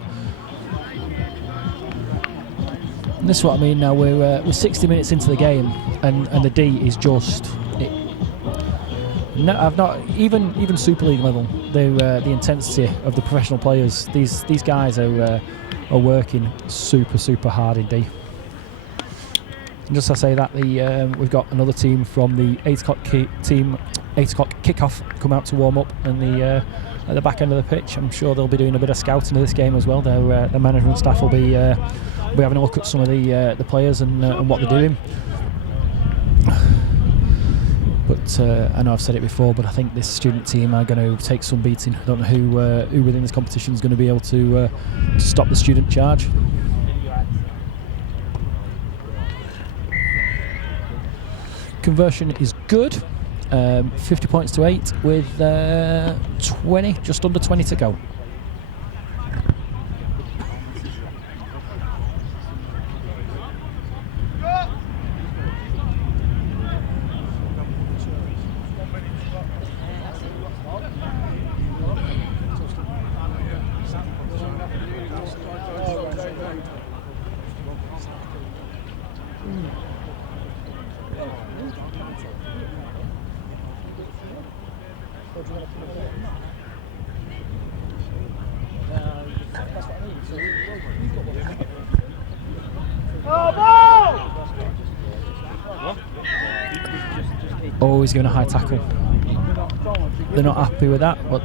And this is what I mean now. We're 60 minutes into the game, and the D is just. I've not even Super League level. The intensity of the professional players. These guys are working super hard in D. And just to say that we've got another team from the 8 o'clock team. 8 o'clock kickoff come out to warm up, and at the back end of the pitch, I'm sure they'll be doing a bit of scouting of this game as well. Their management staff will be having a look at some of the players and what they're doing. But I know I've said it before, but I think this student team are going to take some beating. I don't know who within this competition is going to be able to stop the student charge. Conversion is good. 50 points to 8 with 20, just under 20 to go. Oh, he's giving a high tackle. They're not happy with that, but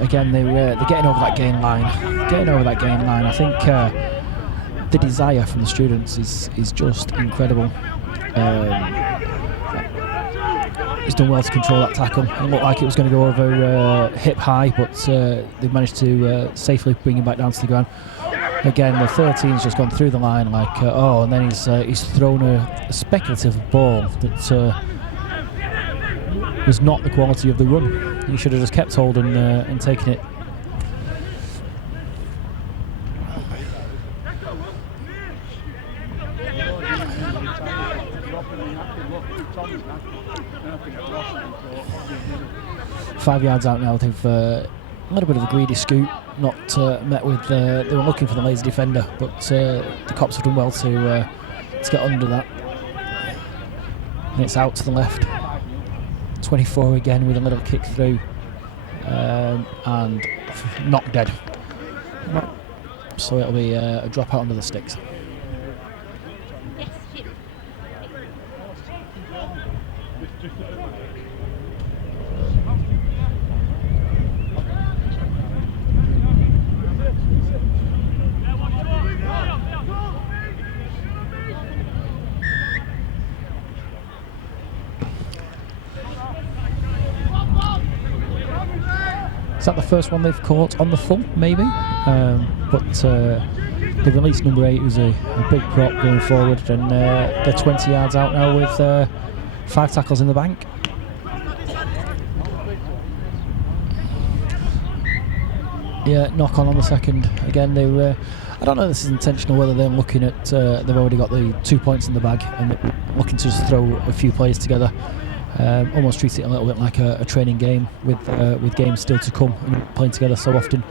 again, they're getting over that gain line. I think the desire from the students is just incredible. He's done well to control that tackle. It looked like it was going to go over hip high, but they've managed to safely bring him back down to the ground. Again, the 13's just gone through the line like, and then he's thrown a speculative ball that was not the quality of the run. He should have just kept hold and taken it. Five yards out now, they've a little bit of a greedy scoot, not met with. They were looking for the lazy defender, but the Cops have done well to get under that. And it's out to the left. 24 again with a little kick through, and knocked dead. So it'll be a drop out under the sticks. Is that the first one they've caught on the full? Maybe. But they've released number 8, who's a big prop going forward, and they're 20 yards out now with 5 tackles in the bank. Yeah, knock on the second. Again, they were. I don't know if this is intentional, whether they're looking at. They've already got the 2 points in the bag and they're looking to just throw a few players together. Almost treat it a little bit like a training game with games still to come and playing together so often.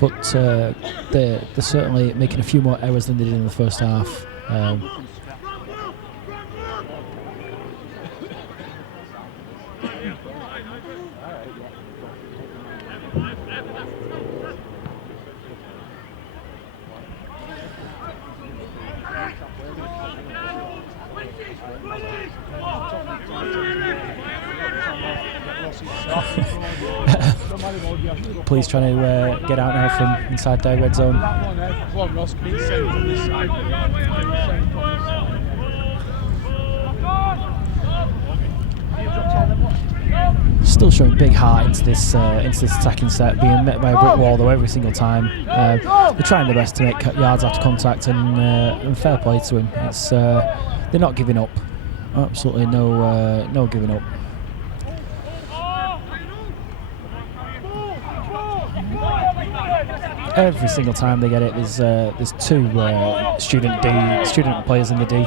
But they're certainly making a few more errors than they did in the first half. Police trying to get out now from inside their red zone. Still showing big heart into this attacking set, being met by a brick wall though every single time. They're trying their best to make yards after contact, and fair play to him. It's they're not giving up. Absolutely no giving up. Every single time they get it, there's two student players in the D.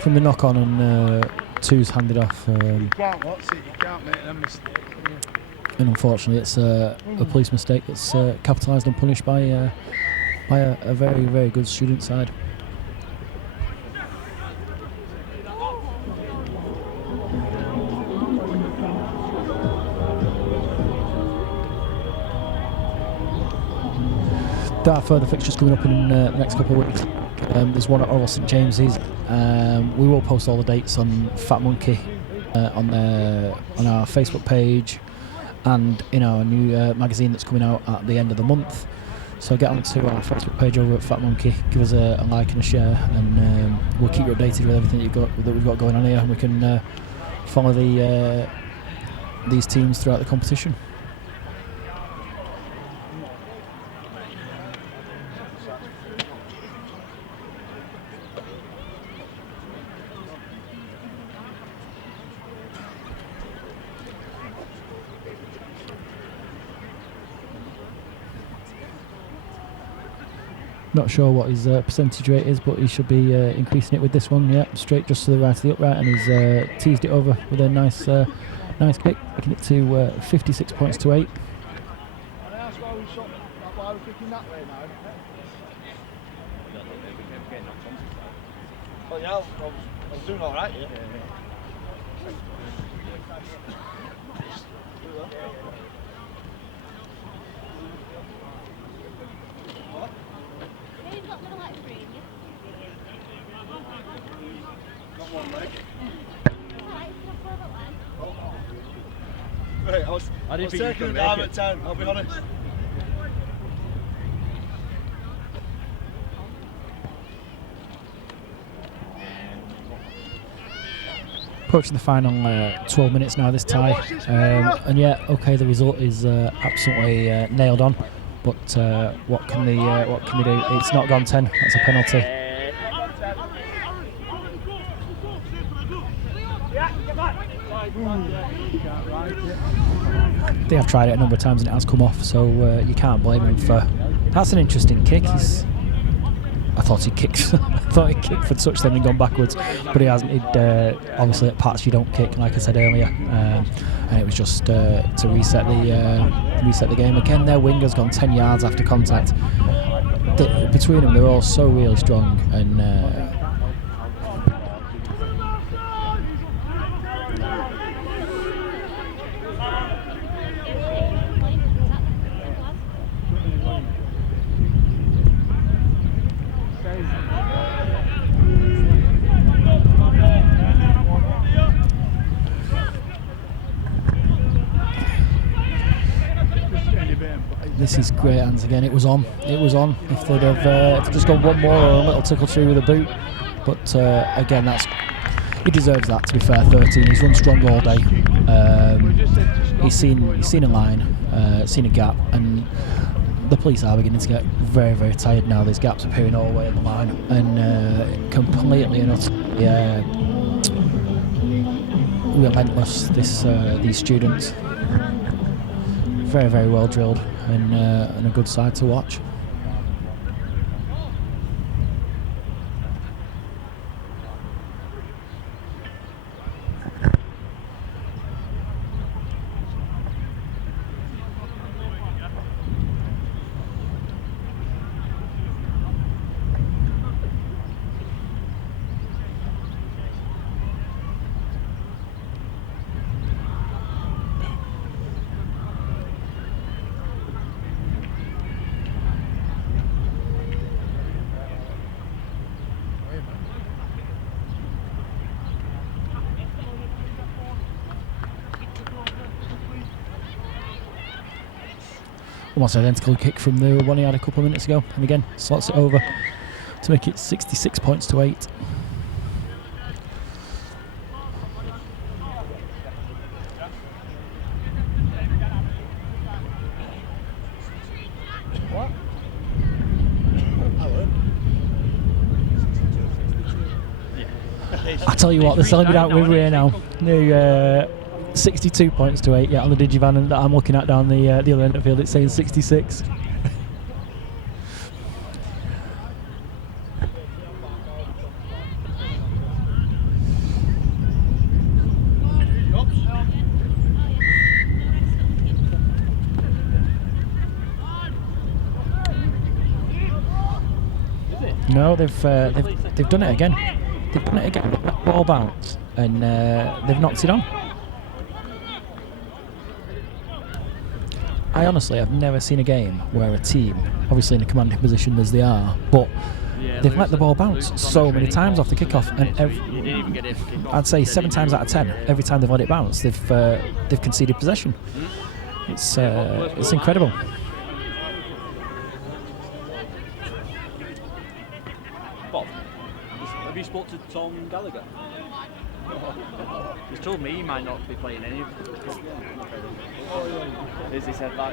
From the knock on and two's handed off. You can't watch it, you can't make them mistakes. And unfortunately, it's a police mistake that's capitalised and punished by a very, very good student side. There are further fixtures coming up in the next couple of weeks. There's one at Oral St James's. We will post all the dates on Fat Monkey on our Facebook page and in our new magazine that's coming out at the end of the month. So get onto our Facebook page over at Fat Monkey, give us a like and a share, and we'll keep you updated with everything that we've got going on here, and we can follow these teams throughout the competition. Not sure what his percentage rate is, but he should be increasing it with this one. Yeah, straight just to the right of the upright, and he's teased it over with a nice kick, making it to 56 points to 8. Well, yeah, I was doing all right. Yeah. Right, I was taking the arm at 10, I'll be honest. Approaching the final 12 minutes now, this tie, and yeah, okay, the result is absolutely nailed on, but what can they do? It's not gone 10. That's a penalty. They have tried it a number of times and it has come off, so you can't blame him for. That's an interesting kick. I thought he kicked. I thought he kicked for touch then and gone backwards, but he hasn't. Obviously, at parts you don't kick, like I said earlier, and it was just to reset the game. Again, their winger's gone 10 yards after contact. Between them, they're all so really strong, and this is great hands again. It was on. If they'd have just gone one more or a little tickle tree with a boot, but again, he deserves that. To be fair, 13. He's run strong all day. He's seen a line, seen a gap, and the police are beginning to get very, very tired now. There's gaps appearing all the way on the line, and completely and utterly relentless. These students, very, very well drilled, and a good side to watch. Almost identical kick from the one he had a couple of minutes ago, and again slots it over to make it 66 points to 8. I tell you what, they're selling it out with Ray now. New 62 points to 8, yeah, on the Digivan that I'm looking at down the other end of the field, it's saying 66. No, they've done it again. They've done it again. That ball bounce, and they've knocked it on. I honestly have never seen a game where a team, obviously in a commanding position as they are, but they've let the ball bounce so many times off the kickoff, and I'd say 7 times out of 10, every time they've let it bounce, they've conceded possession. It's incredible. Bob, have you spoke to Tom Gallagher? He's told me he might not be playing any of them.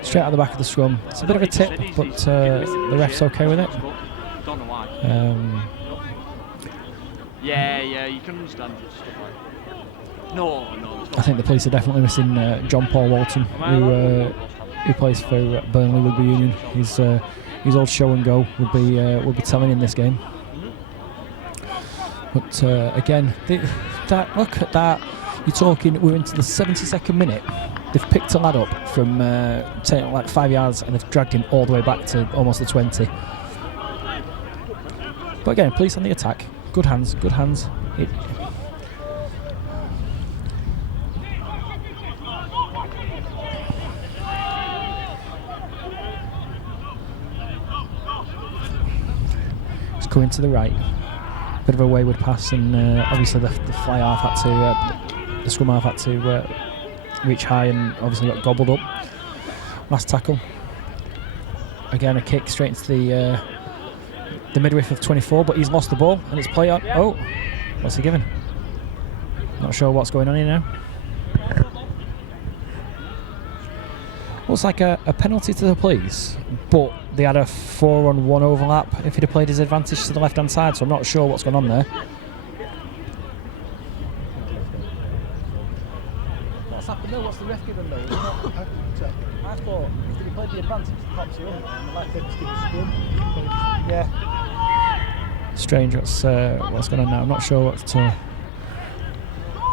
Straight out the back of the scrum. It's a bit of a tip, but the ref's okay with it. Don't know why. Yeah, you can understand stuff like. No. I think the police are definitely missing John Paul Walton, who plays for Burnley Rugby Union. His old show and go would be telling in this game. But again, look at that. You're talking, we're into the 72nd minute. They've picked a lad up from like 5 yards, and they've dragged him all the way back to almost the 20. But again, police on the attack. Good hands, good hands. It's coming to the right. Bit of a wayward pass, and obviously the fly half had to, the scrum half had to reach high, and obviously got gobbled up. Last tackle. Again, a kick straight into the midriff of 24, but he's lost the ball, and it's play on. Oh, what's he given? Not sure what's going on here now. Looks like a penalty to the police, but they had a 4-on-1 overlap if he'd have played his advantage to the left-hand side, so I'm not sure what's going on there. What's happened though? What's the ref given though? I thought if he played the advantage, the pops you up, and the left just give a scrum. Yeah. Strange what's going on now. I'm not sure what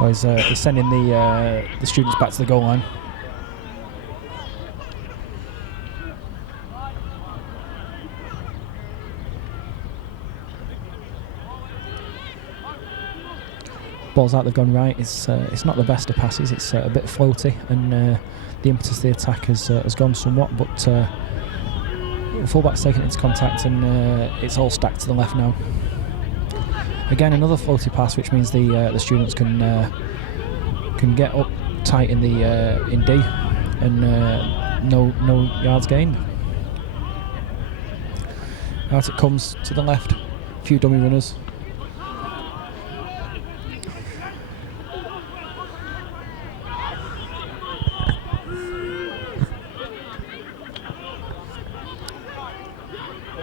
he's sending the students back to the goal line. Ball's out, they've gone right. It's not the best of passes. It's a bit floaty, and the impetus of the attack has gone somewhat. But the fullback's taken it into contact, and it's all stacked to the left now. Again, another floaty pass, which means the students can get up tight in D, and no yards gained. Out it comes to the left. A few dummy runners.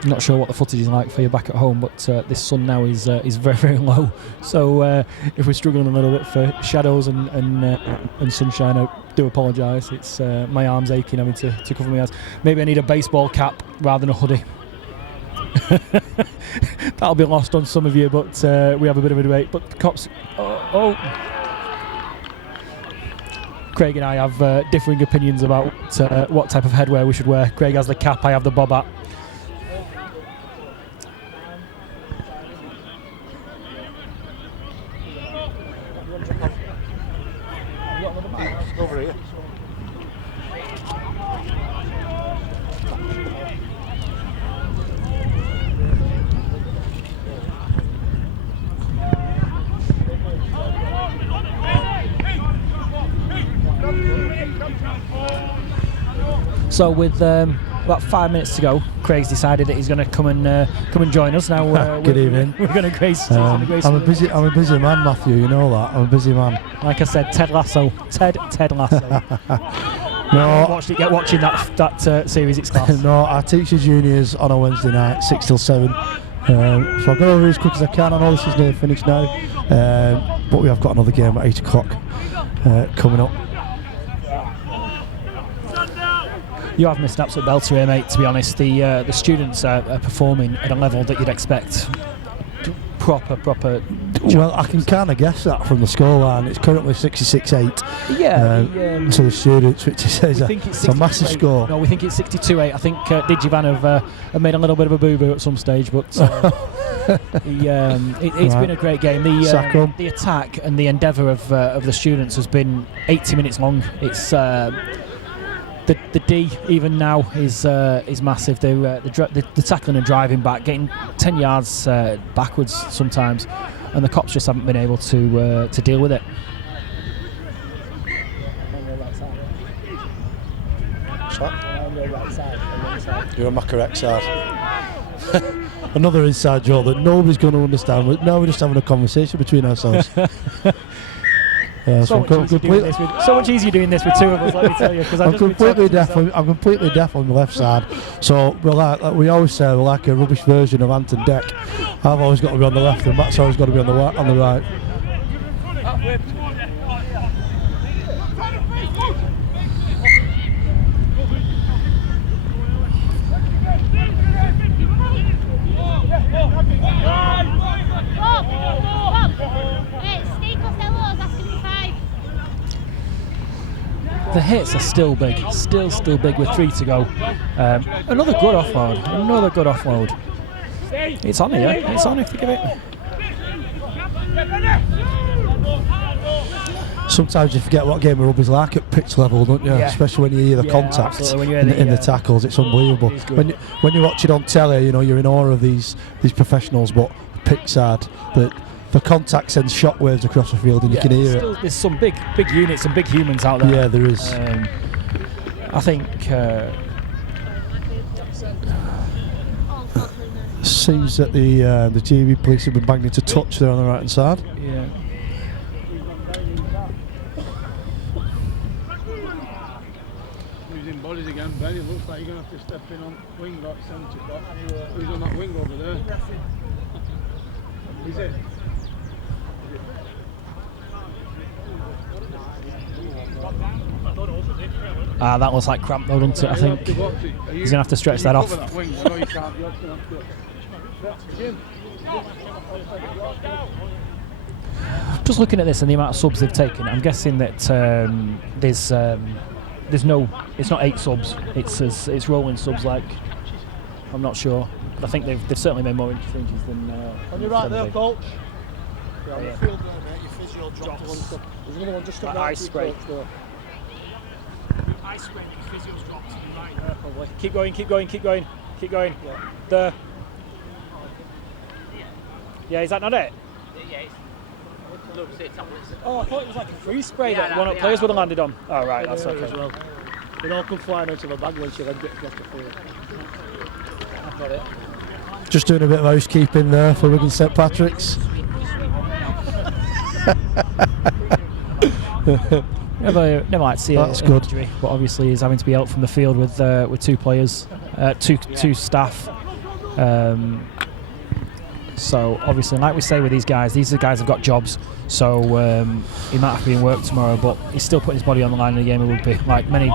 Not sure what the footage is like for you back at home, but this sun now is very, very low. So if we're struggling a little bit for shadows and sunshine, I do apologise. It's my arms aching having to cover my eyes. Maybe I need a baseball cap rather than a hoodie. That'll be lost on some of you, but we have a bit of a debate. But Cops, Craig and I have differing opinions about what type of headwear we should wear. Craig has the cap, I have the bob hat. Over here. So with about 5 minutes to go, Craig's decided that he's going to come and join us now. Good evening. We're going to grace. I'm a busy man, Matthew. You know that. I'm a busy man. Like I said, Ted Lasso. Ted Lasso. No, Get watching that series. It's class. no. I teach the juniors on a Wednesday night, 6 till 7. So I'll go over as quick as I can. I know this is near finished now, but we have got another game at 8 o'clock coming up. You have missed an absolute belter here, mate, to be honest. The students are performing at a level that you'd expect. Proper. Well, I can kind of guess that from the scoreline. It's currently 66-8 to the students, which is a massive score. No, we think it's 62-8. I think Digivan have made a little bit of a boo-boo at some stage, but it's been a great game. The attack and the endeavour of the students has been 80 minutes long. It's the D even now is massive. The tackling and driving back, getting 10 yards backwards sometimes, and the Cops just haven't been able to deal with it. You're on my correct side. Another inside joke that nobody's going to understand. Now we're just having a conversation between ourselves. So much easier doing this with two of us, let me tell you. I'm completely deaf. I'm completely deaf on the left side. So we're like we always say, we're like a rubbish version of Ant and Deck. I've always got to be on the left, and Matt's always got to be on the right. The hits are still big, still big with 3 to go. Another good offload. It's on here, it's on if you give it. Sometimes you forget what game of rugby's like at pitch level, don't you? Yeah. Especially when you hear the contact in the tackles, it's unbelievable. When you watch it on telly, you know, you're in awe of these professionals, but pitch side, the contact sends shockwaves across the field, and you can hear it. There's some big units and big humans out there. Yeah, there is. I think seems that the GB police have been banged into touch there on the right hand side. Yeah. Losing bodies again, Ben. It looks like you're going to have to step in on wing, like centre back. Who's on that wing over there? Is it? That looks like cramp though, doesn't it? I think he's going to have to stretch that off. Just looking at this and the amount of subs they've taken, I'm guessing that there's no, it's not 8 subs. It's rolling subs. Like, I'm not sure, but I think they've certainly made more changes than. On your right there, coach. Yeah, on the field there, mate. Your physio dropped one stuff. There's another one just ice spray. Ice spray, your physio's dropped. Right. Yeah, probably. Keep going. Yeah. Yeah, is that not it? Oh, I thought it was like a free spray that one of the players would have landed on. Oh, right, that's okay. As well. It all come flying out of the bag when she led it across the field. I've got it. Just doing a bit of housekeeping there for Wigan St Patrick's. Never like to see That's good. Injury, but obviously he's having to be out from the field with 2 players, two staff. So obviously, like we say with these guys, these are the guys who've got jobs. So he might have to be in work tomorrow, but he's still putting his body on the line in the game of rugby, like many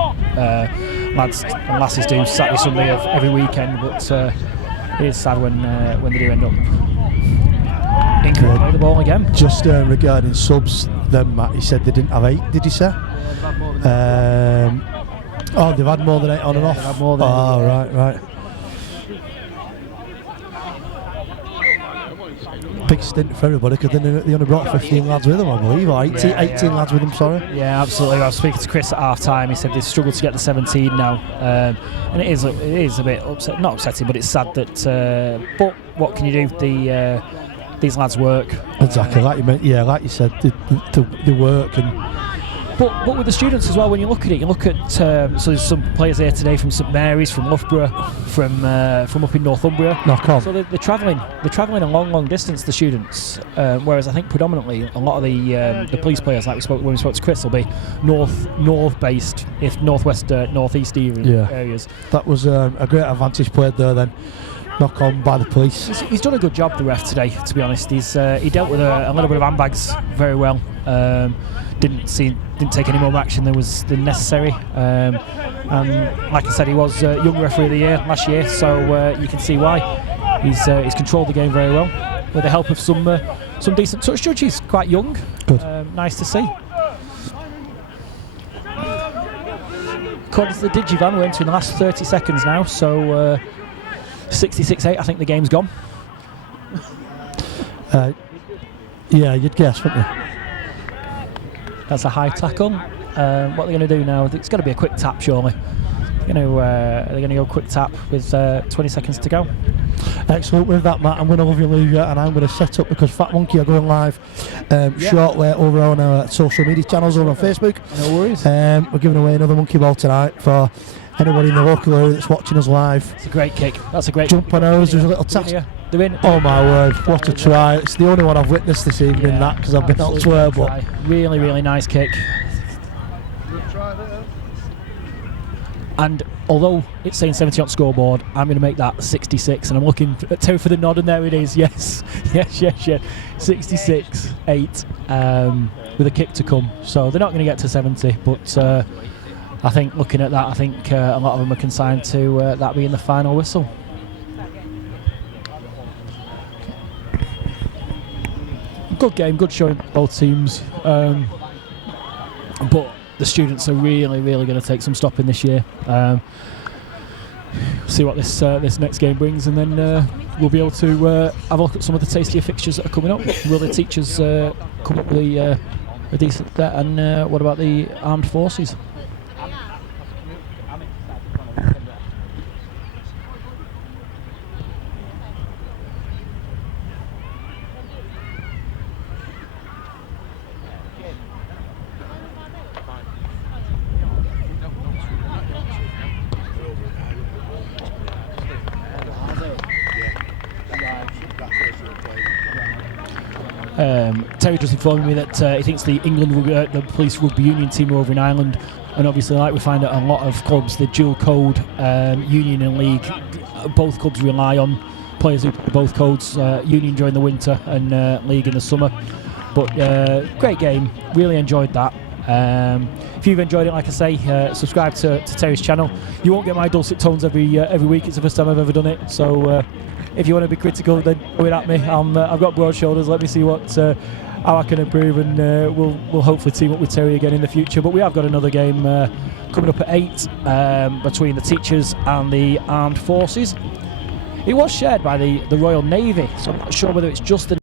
lads and lasses do Saturday, Sunday of every weekend. But it is sad when they do end up incorrectly the ball again. Just regarding subs, then Matt, he said they didn't have 8. Did he say? They've had more than 8 on and off. They've had more than right. Big stint for everybody, because they only brought 15 lads with them, I believe, or 18 lads with them, sorry. Yeah, absolutely. I was speaking to Chris at half time. He said they've struggled to get the 17 now, and it is a bit not upsetting, but it's sad that. But what can you do? These lads work. Exactly, like you meant. Yeah, like you said, they work and. But with the students as well, when you look at it, so there's some players here today from St Mary's, from Loughborough, from up in Northumbria. So they're travelling a long distance, the students. Whereas I think predominantly a lot of the police players, like when we spoke to Chris, will be north based, if northwest, northeast areas. That was a great advantage played there then. Knock on by the police. He's done a good job, the ref, today, to be honest. He dealt with a little bit of handbags very well. Didn't take any more action than was necessary. And like I said, he was Young Referee of the Year last year, so you can see why. He's controlled the game very well with the help of some decent touch judges. Quite young. Good. Nice to see. According to the Digivan, we're entering the last 30 seconds now, so 66-8, I think the game's gone. Yeah, you'd guess, wouldn't you? That's a high tackle. What are they going to do now? It's got to be a quick tap, surely. They're going to go quick tap with 20 seconds to go. Excellent. With that, Matt, I'm going to love you, leave you, and I'm going to set up, because Fat Monkey are going live shortly over on our social media channels over on Facebook. No worries. We're giving away another monkey ball tonight for anybody in the local area that's watching us live. It's a great kick. That's a great jump on ours. There's a little task. They're in. Oh my word! What a try! It's the only one I've witnessed this evening. That, because I've been elsewhere, but really nice kick. And although it's saying 70 on scoreboard, I'm going to make that 66, and I'm looking at Terry for the nod, and there it is. Yes. 66-8 with a kick to come. So they're not going to get to 70, but I think looking at that, I think a lot of them are consigned to that being the final whistle. Good game, good showing both teams. But the students are really going to take some stopping this year. See what this next game brings, and then we'll be able to have a look at some of the tastier fixtures that are coming up. Will the teachers come up with a decent bet, and what about the armed forces? Terry just informed me that he thinks the the police rugby union team are over in Ireland, and obviously, like we find out, a lot of clubs, the dual code union and league, both clubs rely on players who play both codes, union during the winter and league in the summer. But great game, really enjoyed that. If you've enjoyed it, like I say, subscribe to Terry's channel. You won't get my dulcet tones every week. It's the first time I've ever done it, so if you want to be critical, then go at me. I've got broad shoulders. Let me see how I can improve, and we'll hopefully team up with Terry again in the future. But we have got another game coming up at 8 between the teachers and the armed forces. It was shared by the Royal Navy, so I'm not sure whether it's just the